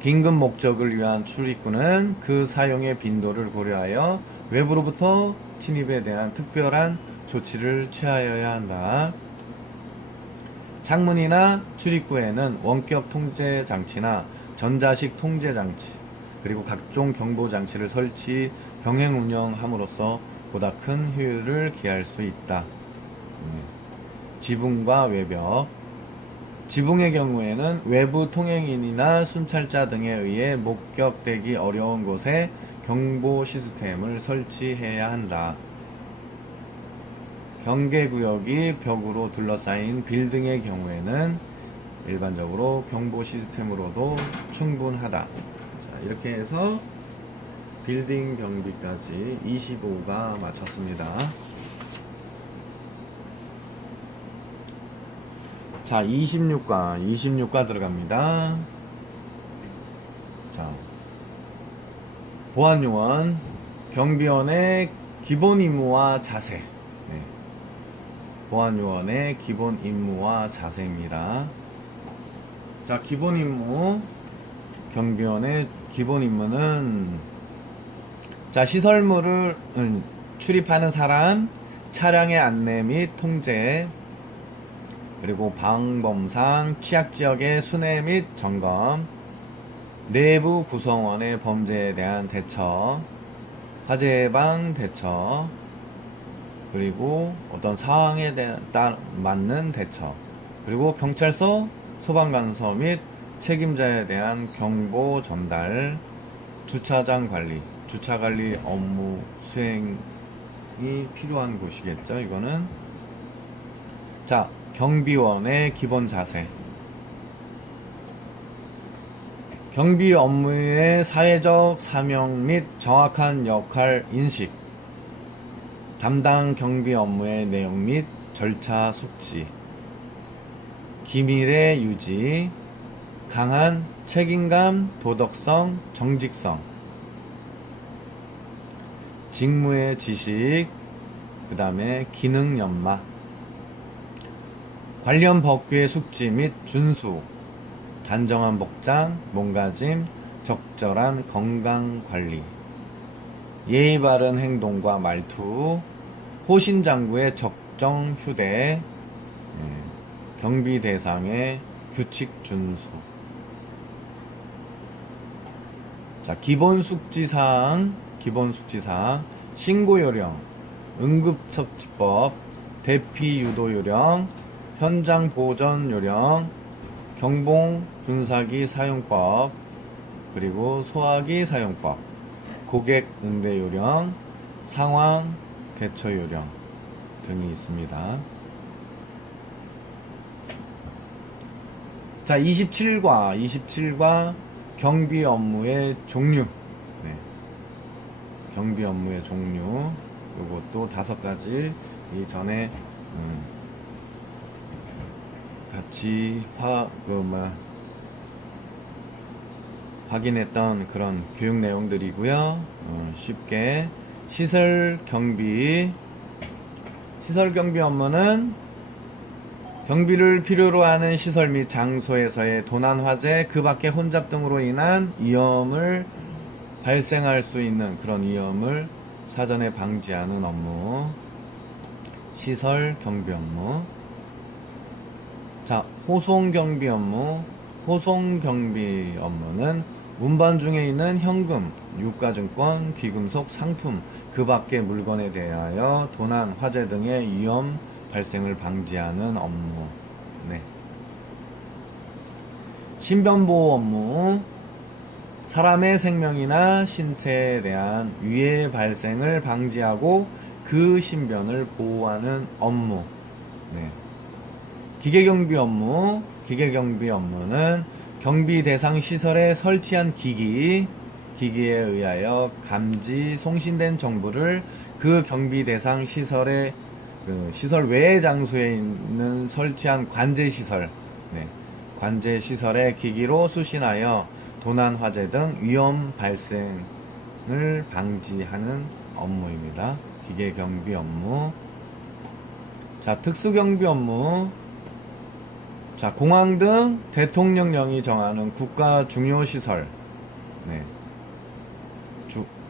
긴급 목적을 위한 출입구는 그 사용의 빈도를 고려하여 외부로부터 침입에 대한 특별한 조치를 취하여야 한다. 창문이나 출입구에는 원격 통제 장치나 전자식 통제 장치, 그리고 각종 경보 장치를 설치, 병행 운영함으로써 보다 큰 효율을 기할 수 있다. 지붕과 외벽. 지붕의 경우에는 외부 통행인이나 순찰자 등에 의해 목격되기 어려운 곳에 경보 시스템을 설치해야 한다. 경계구역이 벽으로 둘러싸인 빌딩의 경우에는 일반적으로 경보 시스템으로도 충분하다. 자, 이렇게 해서 빌딩 경비까지 25가 마쳤습니다. 자, 26과 들어갑니다. 자, 보안요원, 경비원의 기본 임무와 자세. 네. 보안요원의 기본 임무와 자세입니다. 자, 기본 임무. 경비원의 기본 임무는, 자, 시설물을 출입하는 사람, 차량의 안내 및 통제, 그리고 방범상 취약지역의 순회 및 점검, 내부 구성원의 범죄에 대한 대처, 화재 예방 대처, 그리고 어떤 상황에 맞는 대처, 그리고 경찰서, 소방관서 및 책임자에 대한 경보 전달, 주차장 관리, 주차 관리 업무 수행이 필요한 곳이겠죠, 이거는. 자, 경비원의 기본 자세. 경비 업무의 사회적 사명 및 정확한 역할 인식, 담당 경비 업무의 내용 및 절차 숙지, 기밀의 유지, 강한 책임감, 도덕성, 정직성, 직무의 지식, 그 다음에 기능 연마, 관련 법규의 숙지 및 준수, 단정한 복장, 몸가짐, 적절한 건강관리, 예의 바른 행동과 말투, 호신장구의 적정 휴대, 경비 대상의 규칙 준수. 자, 기본 숙지사항, 신고 요령, 응급처치법, 대피 유도 요령, 현장 보전 요령, 경봉 분사기 사용법, 그리고 소화기 사용법, 고객 응대 요령, 상황 대처 요령 등이 있습니다. 자, 27과 경비 업무의 종류. 네. 경비 업무의 종류. 요것도 5가지 이전에 같이 확인했던 그런 교육 내용들이고요. 쉽게 시설 경비 업무는 경비를 필요로 하는 시설 및 장소에서의 도난, 화재, 그 밖의 혼잡 등으로 인한 위험을 발생할 수 있는 그런 위험을 사전에 방지하는 업무, 시설 경비 업무. 자, 호송 경비 업무. 호송 경비 업무는 운반 중에 있는 현금, 유가증권, 귀금속, 상품, 그 밖의 물건에 대하여 도난, 화재 등의 위험 발생을 방지하는 업무. 네. 신변보호 업무. 사람의 생명이나 신체에 대한 위해 발생을 방지하고 그 신변을 보호하는 업무. 네. 기계경비 업무. 기계경비 업무는 경비 대상 시설에 설치한 기기에 의하여 감지, 송신된 정보를 그 경비 대상 시설의 시설 외의 장소에 있는 설치한 관제시설, 네, 관제시설의 기기로 수신하여 도난, 화재 등 위험 발생을 방지하는 업무입니다. 기계경비 업무. 자, 특수경비 업무. 자, 공항 등 대통령령이 정하는 국가 중요시설, 네,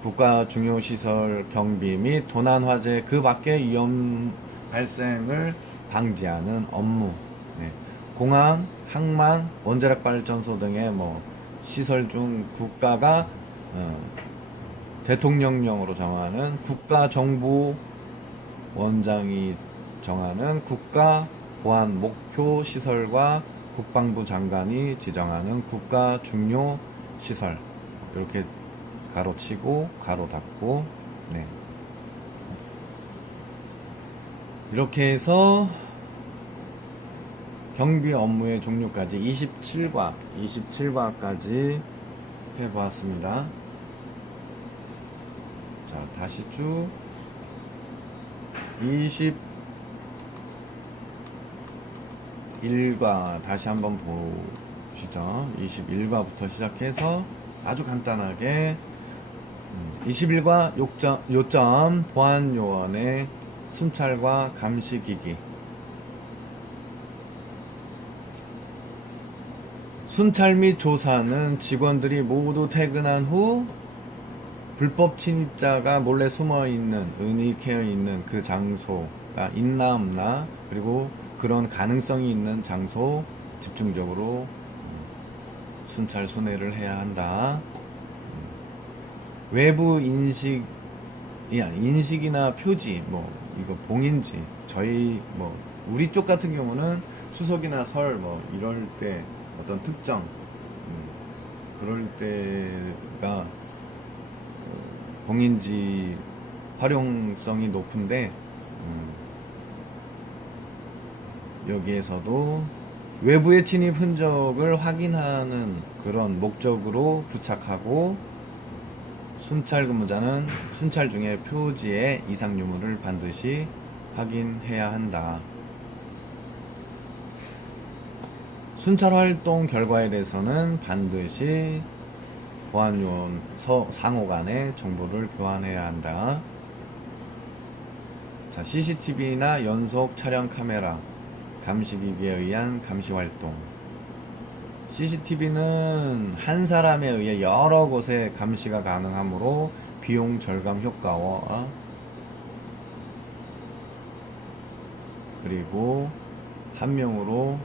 국가 중요시설 경비 및 도난, 화재, 그 밖의 위험 발생을 방지하는 업무. 네. 공항, 항만, 원자력 발전소 등의 시설 중 국가가 대통령령으로 정하는 국가정보원장이 정하는 국가 보안 목표 시설과 국방부 장관이 지정하는 국가 중요 시설, 이렇게 가로치고 가로 닫고, 네. 이렇게 해서 경비 업무의 종류까지 27과까지 해보았습니다. 자, 다시 쭉 21과 다시 한번 보시죠. 21과부터 시작해서 아주 간단하게 21과 요점 보안요원의 순찰과 감시기기. 순찰 및 조사는 직원들이 모두 퇴근한 후 불법 침입자가 몰래 숨어있는, 은닉해 있는 그 장소가 있나 없나, 그리고 그런 가능성이 있는 장소 집중적으로 순찰 순회를 해야 한다. 외부 인식이나 표지, 이거 봉인지, 저희 우리 쪽 같은 경우는 추석이나 설 이럴 때 어떤 특정 그럴 때가 봉인지 활용성이 높은데, 여기에서도 외부의 침입 흔적을 확인하는 그런 목적으로 부착하고, 순찰 근무자는 순찰 중에 표지의 이상 유무를 반드시 확인해야 한다. 순찰 활동 결과에 대해서는 반드시 보안요원 상호 간에 정보를 교환해야 한다. 자, CCTV나 연속 촬영 카메라, 감시기기에 의한 감시 활동. CCTV는 한 사람에 의해 여러 곳에 감시가 가능하므로 비용 절감 효과와 그리고 한 명으로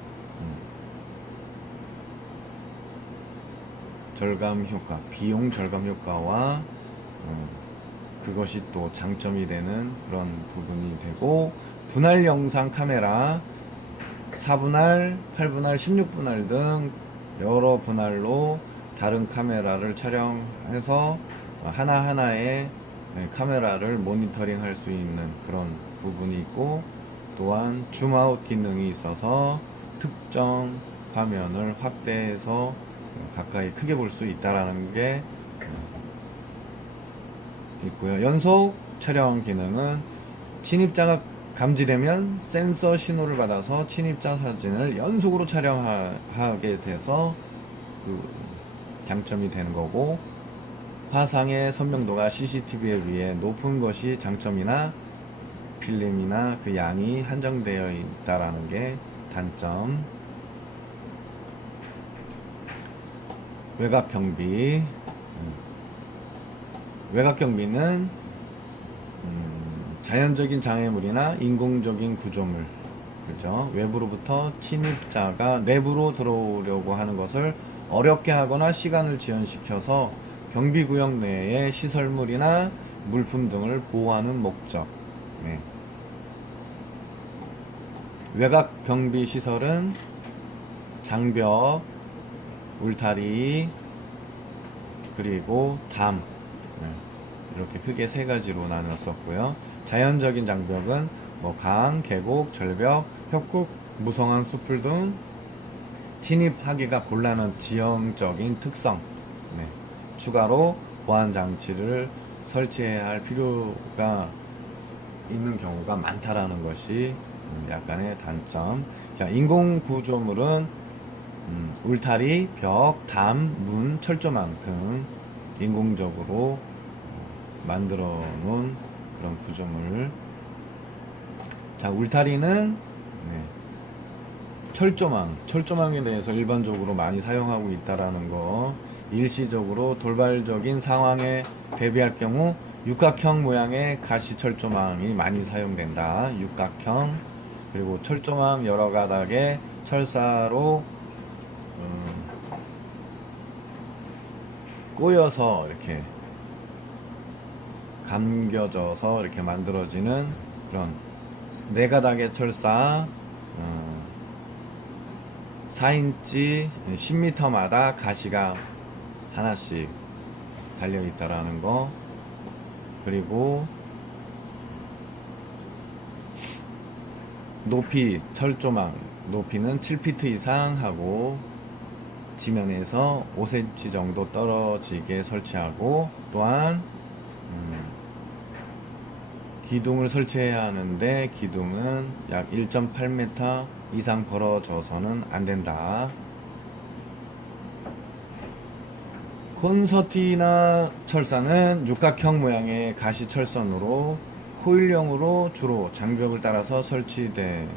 절감 효과, 비용 절감 효과와 그것이 또 장점이 되는 그런 부분이 되고, 분할 영상 카메라 4분할, 8분할, 16분할 등 여러 분할로 다른 카메라를 촬영해서 하나하나의 카메라를 모니터링 할 수 있는 그런 부분이 있고, 또한 줌아웃 기능이 있어서 특정 화면을 확대해서 가까이 크게 볼 수 있다라는 게 있고요. 연속 촬영 기능은 침입자가 감지되면 센서 신호를 받아서 침입자 사진을 연속으로 촬영하게 돼서 장점이 되는 거고, 화상의 선명도가 CCTV에 비해 높은 것이 장점이나 필름이나 그 양이 한정되어 있다라는 게 단점. 외곽 경비. 외곽 경비는 자연적인 장애물이나 인공적인 구조물, 그죠? 외부로부터 침입자가 내부로 들어오려고 하는 것을 어렵게 하거나 시간을 지연시켜서 경비구역 내의 시설물이나 물품 등을 보호하는 목적. 네. 외곽 경비 시설은 장벽, 울타리, 그리고 담, 이렇게 크게 세 가지로 나눴었고요. 자연적인 장벽은 뭐 강, 계곡, 절벽, 협곡, 무성한 숲을 등 진입하기가 곤란한 지형적인 특성. 네. 추가로 보안 장치를 설치해야 할 필요가 있는 경우가 많다라는 것이 약간의 단점. 자, 인공 구조물은 울타리, 벽, 담, 문, 철조망 등 인공적으로 만들어 놓은 그런 구조물. 자, 울타리는 철조망에 대해서 일반적으로 많이 사용하고 있다라는 거. 일시적으로 돌발적인 상황에 대비할 경우 육각형 모양의 가시 철조망이 많이 사용된다. 육각형. 그리고 철조망 여러 가닥의 철사로 꼬여서 이렇게 감겨져서 이렇게 만들어지는 그런 네 가닥의 철사, 4인치 10m마다 가시가 하나씩 달려 있다라는 거. 그리고 높이, 철조망 높이는 7피트 이상 하고 지면에서 5cm 정도 떨어지게 설치하고, 또한 기둥을 설치해야 하는데 기둥은 약 1.8m 이상 벌어져서는 안 된다. 콘서티나 철사는 육각형 모양의 가시 철선으로 코일형으로 주로 장벽을 따라서 설치돼.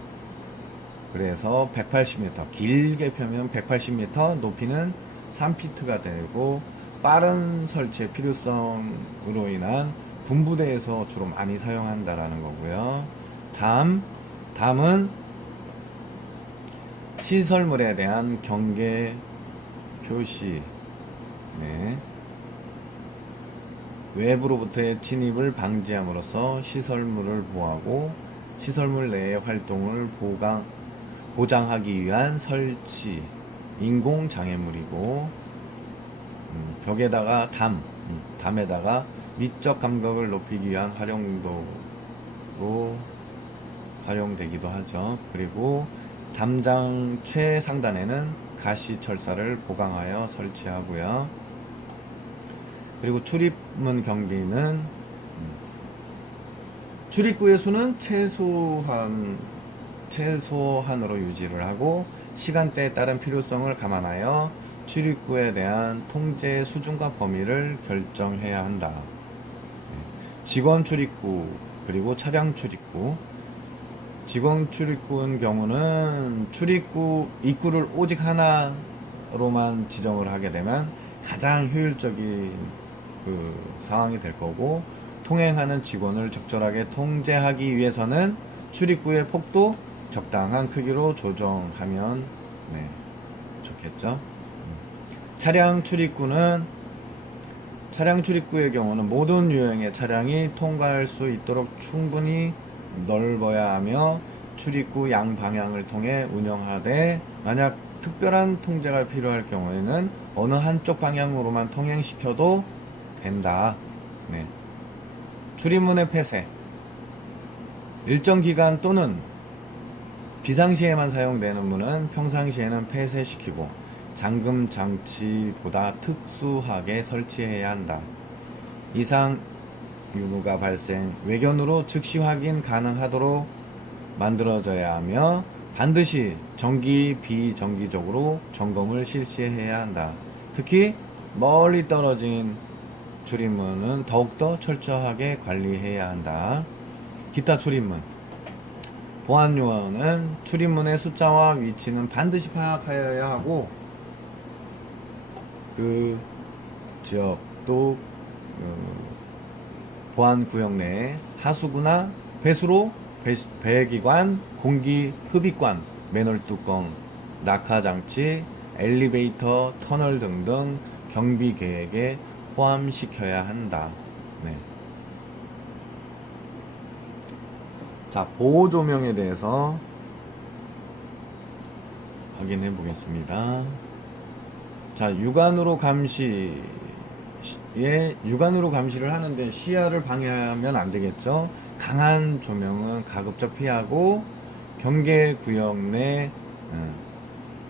그래서 180m, 길게 펴면 180m, 높이는 3피트가 되고, 빠른 설치의 필요성으로 인한 분부대에서 주로 많이 사용한다라는 거고요. 담은 시설물에 대한 경계 표시. 네. 외부로부터의 침입을 방지함으로써 시설물을 보호하고 시설물 내의 활동을 보장하기 위한 설치. 인공 장애물이고, 벽에다가 담에다가 미적 감각을 높이기 위한 활용도로 활용되기도 하죠. 그리고 담장 최상단에는 가시 철사를 보강하여 설치하고요. 그리고 출입문 경비는 출입구의 수는 최소한으로 유지를 하고, 시간대에 따른 필요성을 감안하여 출입구에 대한 통제 수준과 범위를 결정해야 한다. 직원 출입구, 그리고 차량 출입구. 직원 출입구인 경우는 출입구 입구를 오직 하나로만 지정을 하게 되면 가장 효율적인 그 상황이 될 거고, 통행하는 직원을 적절하게 통제하기 위해서는 출입구의 폭도 적당한 크기로 조정하면 좋겠죠. 차량 출입구의 경우는 모든 유형의 차량이 통과할 수 있도록 충분히 넓어야 하며, 출입구 양방향을 통해 운영하되 만약 특별한 통제가 필요할 경우에는 어느 한쪽 방향으로만 통행시켜도 된다. 출입문의 폐쇄. 일정 기간 또는 비상시에만 사용되는 문은 평상시에는 폐쇄시키고 잠금 장치보다 특수하게 설치해야 한다. 이상 유무가 발생, 외견으로 즉시 확인 가능하도록 만들어져야 하며 반드시 정기 비정기적으로 점검을 실시해야 한다. 특히 멀리 떨어진 출입문은 더욱더 철저하게 관리해야 한다. 기타 출입문. 보안 요원은 출입문의 숫자와 위치는 반드시 파악하여야 하고, 그 지역도 보안 구역 내 하수구나 배수로, 배기관, 공기 흡입관, 맨홀 뚜껑, 낙하 장치, 엘리베이터, 터널 등등 경비 계획에 포함시켜야 한다. 네. 자, 보호 조명에 대해서 확인해 보겠습니다. 자, 육안으로 감시를 하는데 시야를 방해하면 안 되겠죠. 강한 조명은 가급적 피하고 경계 구역 내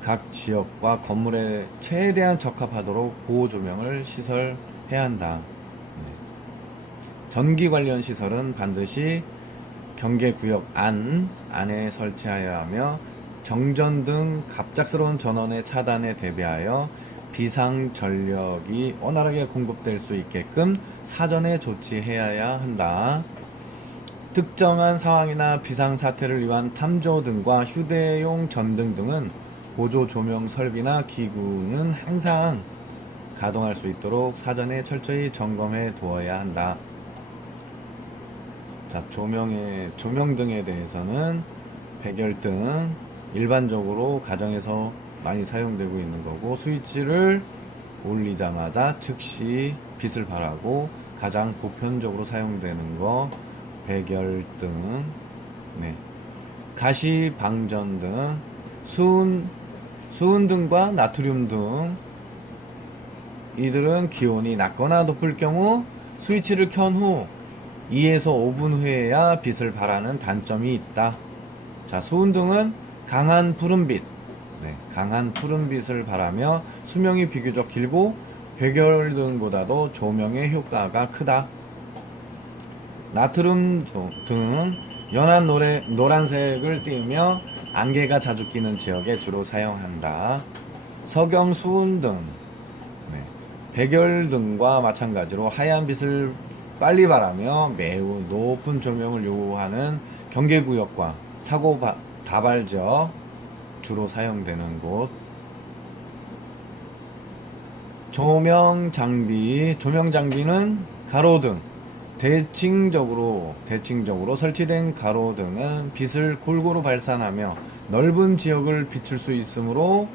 각 지역과 건물에 최대한 적합하도록 보호 조명을 시설해야 한다. 전기 관련 시설은 반드시 경계 구역 안에 설치하여야 하며, 정전 등 갑작스러운 전원의 차단에 대비하여 비상 전력이 원활하게 공급될 수 있게끔 사전에 조치해야 한다. 특정한 상황이나 비상 사태를 위한 탐조 등과 휴대용 전등 등은 보조 조명 설비나 기구는 항상 가동할 수 있도록 사전에 철저히 점검해 두어야 한다. 자, 조명 등에 대해서는 백열등, 일반적으로 가정에서 많이 사용되고 있는 거고, 스위치를 올리자마자 즉시 빛을 발하고 가장 보편적으로 사용되는 거 백열등, 네. 가시방전등, 수은등과 나트륨등, 이들은 기온이 낮거나 높을 경우 스위치를 켠 후 2에서 5분 후에야 빛을 발하는 단점이 있다. 자, 수은등은 강한 푸른빛, 강한 푸른빛을 발하며 수명이 비교적 길고 백열등보다도 조명의 효과가 크다. 나트륨 등은 연한 노란색을 띠우며 안개가 자주 끼는 지역에 주로 사용한다. 석영 수은등, 백열등과 마찬가지로 하얀 빛을 빨리 발하며 매우 높은 조명을 요구하는 경계구역과 사고 다발 지역 주로 사용되는 곳. 조명 장비는 가로등, 대칭적으로 설치된 가로등은 빛을 골고루 발산하며 넓은 지역을 비출 수 있으므로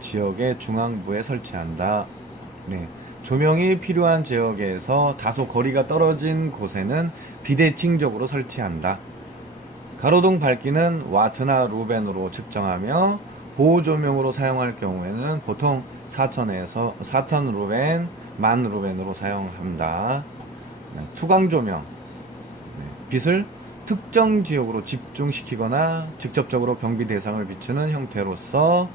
지역의 중앙부에 설치한다. 네. 조명이 필요한 지역에서 다소 거리가 떨어진 곳에는 비대칭적으로 설치한다. 가로등 밝기는 와트나 루벤으로 측정하며 보호 조명으로 사용할 경우에는 보통 4,000 루벤, 10,000 루벤으로 사용한다. 투광 조명, 빛을 특정 지역으로 집중시키거나 직접적으로 경비 대상을 비추는 형태로서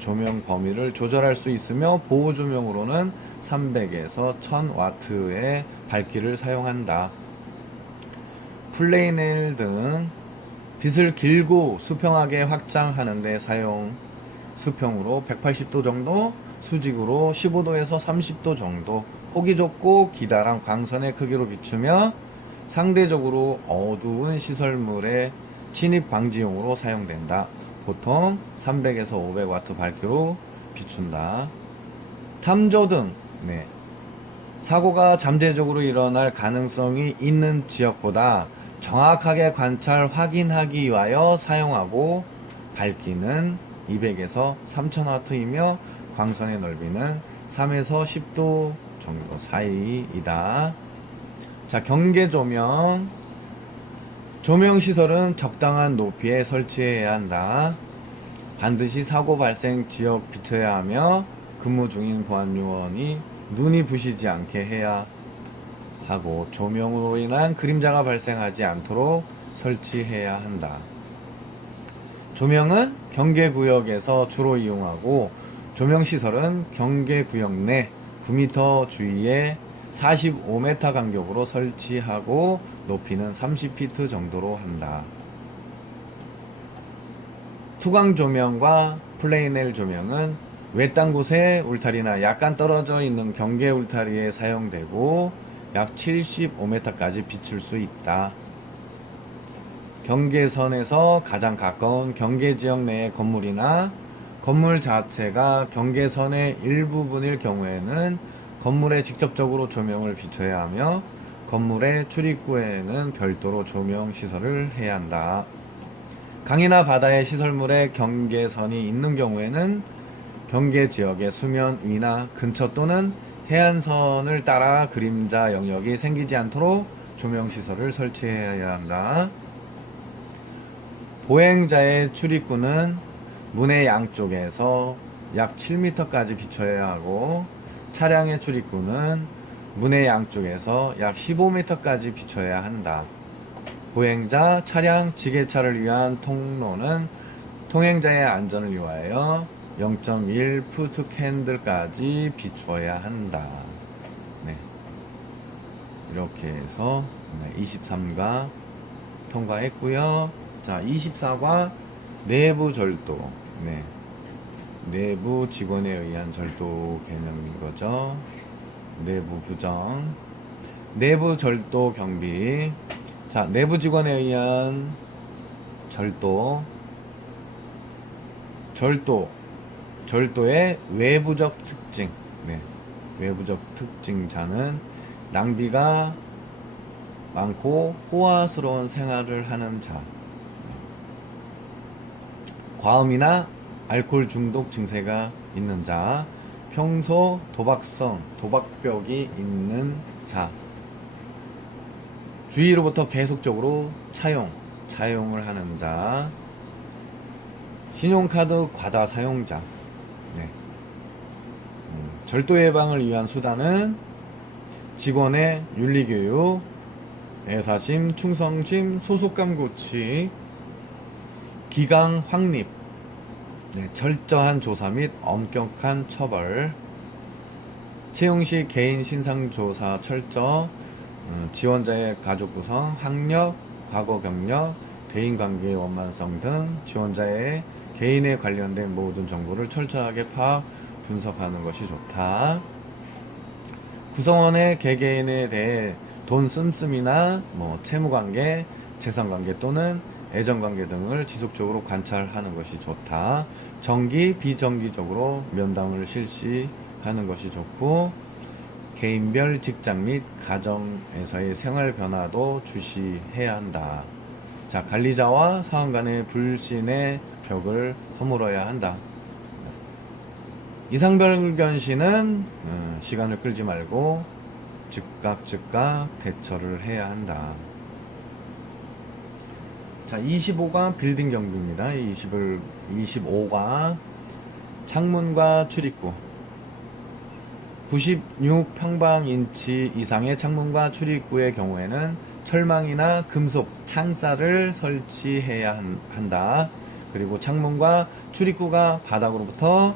조명 범위를 조절할 수 있으며, 보호 조명으로는 300에서 1000와트의 밝기를 사용한다. 플레이넬 등 빛을 길고 수평하게 확장하는 데 사용. 수평으로 180도 정도, 수직으로 15도에서 30도 정도, 폭이 좁고 기다란 광선의 크기로 비추며 상대적으로 어두운 시설물의 침입 방지용으로 사용된다. 보통 300에서 500와트 밝기로 비춘다. 탐조등, 사고가 잠재적으로 일어날 가능성이 있는 지역보다 정확하게 확인하기 위하여 사용하고, 밝기는 200에서 3000와트이며 광선의 넓이는 3에서 10도 정도 사이이다. 자, 경계 조명. 조명 시설은 적당한 높이에 설치해야 한다. 반드시 사고 발생 지역 비춰야 하며, 근무 중인 보안 요원이 눈이 부시지 않게 해야 하고, 조명으로 인한 그림자가 발생하지 않도록 설치해야 한다. 조명은 경계구역에서 주로 이용하고, 조명시설은 경계구역 내 9m 주위에 45m 간격으로 설치하고 높이는 30피트 정도로 한다. 투광 조명과 플레이넬 조명은 외딴 곳에 울타리나 약간 떨어져 있는 경계 울타리에 사용되고 약 75m까지 비출 수 있다. 경계선에서 가장 가까운 경계지역 내의 건물이나 건물 자체가 경계선의 일부분일 경우에는 건물에 직접적으로 조명을 비춰야 하며 건물의 출입구에는 별도로 조명 시설을 해야 한다. 강이나 바다의 시설물에 경계선이 있는 경우에는 경계 지역의 수면 위나 근처 또는 해안선을 따라 그림자 영역이 생기지 않도록 조명 시설을 설치해야 한다. 보행자의 출입구는 문의 양쪽에서 약 7m까지 비춰야 하고 차량의 출입구는 문의 양쪽에서 약 15m까지 비춰야 한다. 보행자, 차량, 지게차를 위한 통로는 통행자의 안전을 위하여 0.1 푸트 캔들까지 비춰야 한다. 네. 이렇게 해서 23과 통과했고요. 자, 24과 내부 절도. 네. 내부 직원에 의한 절도 개념인 거죠. 내부 부정. 내부 절도 경비. 자, 내부 직원에 의한 절도. 절도의 외부적 특징. 네. 외부적 특징자는 낭비가 많고 호화스러운 생활을 하는 자. 과음이나 알코올 중독 증세가 있는 자. 평소 도박벽이 있는 자. 주위로부터 계속적으로 차용을 하는 자. 신용카드 과다 사용자. 네. 절도 예방을 위한 수단은 직원의 윤리교육, 애사심, 충성심, 소속감 고치, 기강 확립, 네, 철저한 조사 및 엄격한 처벌, 채용 시 개인 신상 조사 철저, 지원자의 가족 구성, 학력, 과거 경력, 대인관계의 원만성 등 지원자의 개인에 관련된 모든 정보를 철저하게 파악, 분석하는 것이 좋다. 구성원의 개개인에 대해 돈 씀씀이나 채무관계, 재산관계 또는 애정관계 등을 지속적으로 관찰하는 것이 좋다. 정기, 비정기적으로 면담을 실시하는 것이 좋고 개인별 직장 및 가정에서의 생활 변화도 주시해야 한다. 자, 관리자와 사원 간의 불신의 벽을 허물어야 한다. 이상별견 시는 시간을 끌지 말고 즉각 대처를 해야 한다. 자, 25가 빌딩 경비입니다. 25가 창문과 출입구. 96평방인치 이상의 창문과 출입구의 경우에는 철망이나 금속 창살을 설치해야 한다. 그리고 창문과 출입구가 바닥으로부터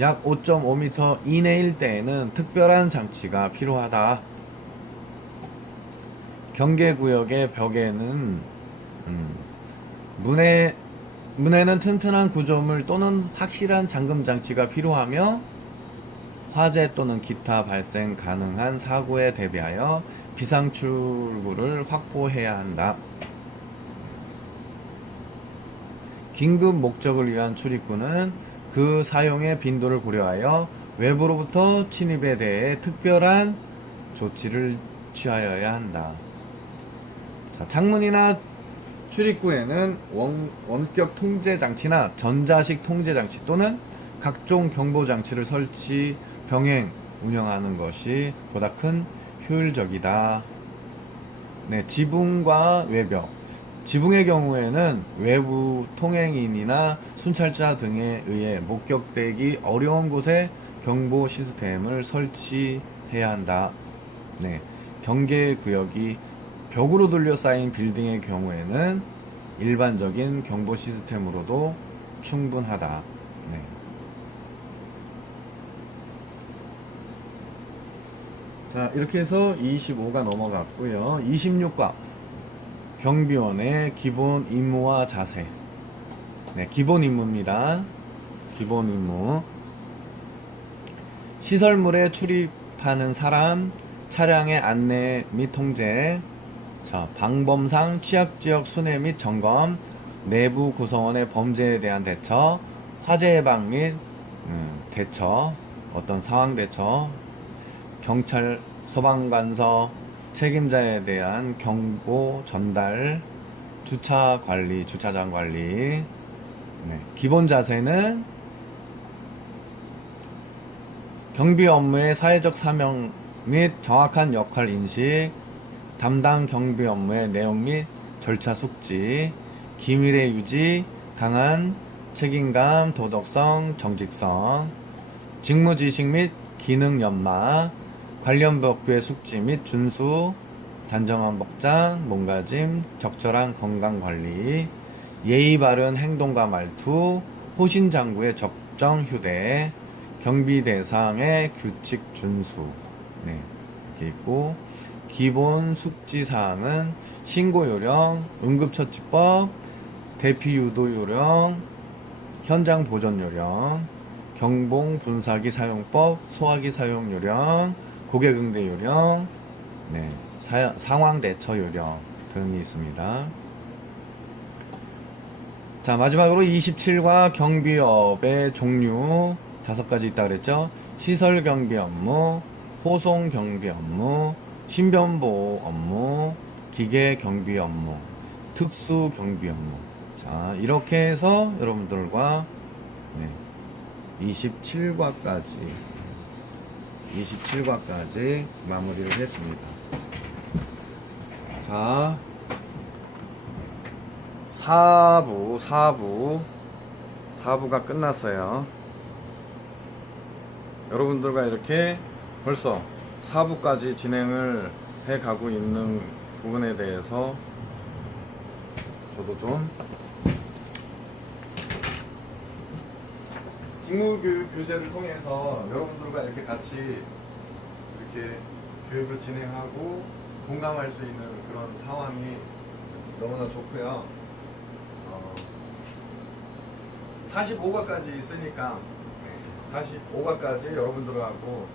약 5.5m 이내일 때에는 특별한 장치가 필요하다. 경계구역의 벽에는 문에는 튼튼한 구조물 또는 확실한 잠금 장치가 필요하며 화재 또는 기타 발생 가능한 사고에 대비하여 비상 출구를 확보해야 한다. 긴급 목적을 위한 출입구는 그 사용의 빈도를 고려하여 외부로부터 침입에 대해 특별한 조치를 취하여야 한다. 자, 창문이나 출입구에는 원격 통제 장치나 전자식 통제 장치 또는 각종 경보 장치를 설치, 병행, 운영하는 것이 보다 큰 효율적이다. 네, 지붕과 외벽. 지붕의 경우에는 외부 통행인이나 순찰자 등에 의해 목격되기 어려운 곳에 경보 시스템을 설치해야 한다. 네, 경계 구역이 벽으로 둘러싸인 빌딩의 경우에는 일반적인 경보 시스템으로도 충분하다. 네. 자, 이렇게 해서 25가 넘어갔고요. 26과 경비원의 기본 임무와 자세. 네, 기본 임무입니다. 기본 임무. 시설물에 출입하는 사람, 차량의 안내 및 통제, 자, 방범상 취약지역 순회 및 점검, 내부 구성원의 범죄에 대한 대처, 화재 예방 및 대처, 어떤 상황 대처, 경찰, 소방관서, 책임자에 대한 경고 전달, 주차 관리, 주차장 관리. 네, 기본 자세는 경비 업무의 사회적 사명 및 정확한 역할 인식, 담당 경비 업무의 내용 및 절차 숙지, 기밀의 유지, 강한 책임감, 도덕성, 정직성, 직무지식 및 기능 연마, 관련 법규의 숙지 및 준수, 단정한 복장, 몸가짐, 적절한 건강관리, 예의 바른 행동과 말투, 호신장구의 적정 휴대, 경비 대상의 규칙 준수. 네, 이렇게 있고, 기본 숙지 사항은 신고 요령, 응급처치법, 대피 유도 요령, 현장 보전 요령, 경봉 분사기 사용법, 소화기 사용 요령, 고객 응대 요령, 네, 상황 대처 요령 등이 있습니다. 자, 마지막으로 27과 경비업의 종류 5가지 있다 그랬죠. 시설 경비 업무, 호송 경비 업무, 신변보호 업무, 기계 경비 업무, 특수 경비 업무. 자, 이렇게 해서 여러분들과 27과까지 마무리를 했습니다. 자, 4부가 끝났어요. 여러분들과 이렇게 벌써 4부까지 진행을 해 가고 있는 부분에 대해서 저도 좀 직무교육 교재를 통해서 여러분들과 이렇게 같이 이렇게 교육을 진행하고 공감할 수 있는 그런 상황이 너무나 좋고요. 45과까지 있으니까 45과까지 여러분들하고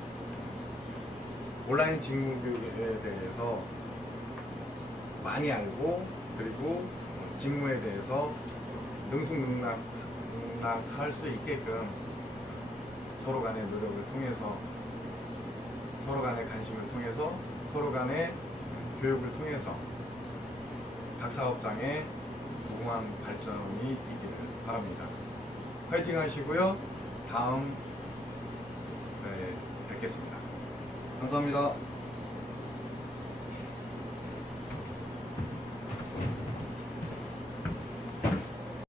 온라인 직무교육에 대해서 많이 알고, 그리고 직무에 대해서 능수능란할 수 있게끔 서로 간의 노력을 통해서, 서로 간의 관심을 통해서, 서로 간의 교육을 통해서 각 사업장의 무궁한 발전이 있기를 바랍니다. 화이팅 하시고요. 다음 뵙겠습니다. 감사합니다.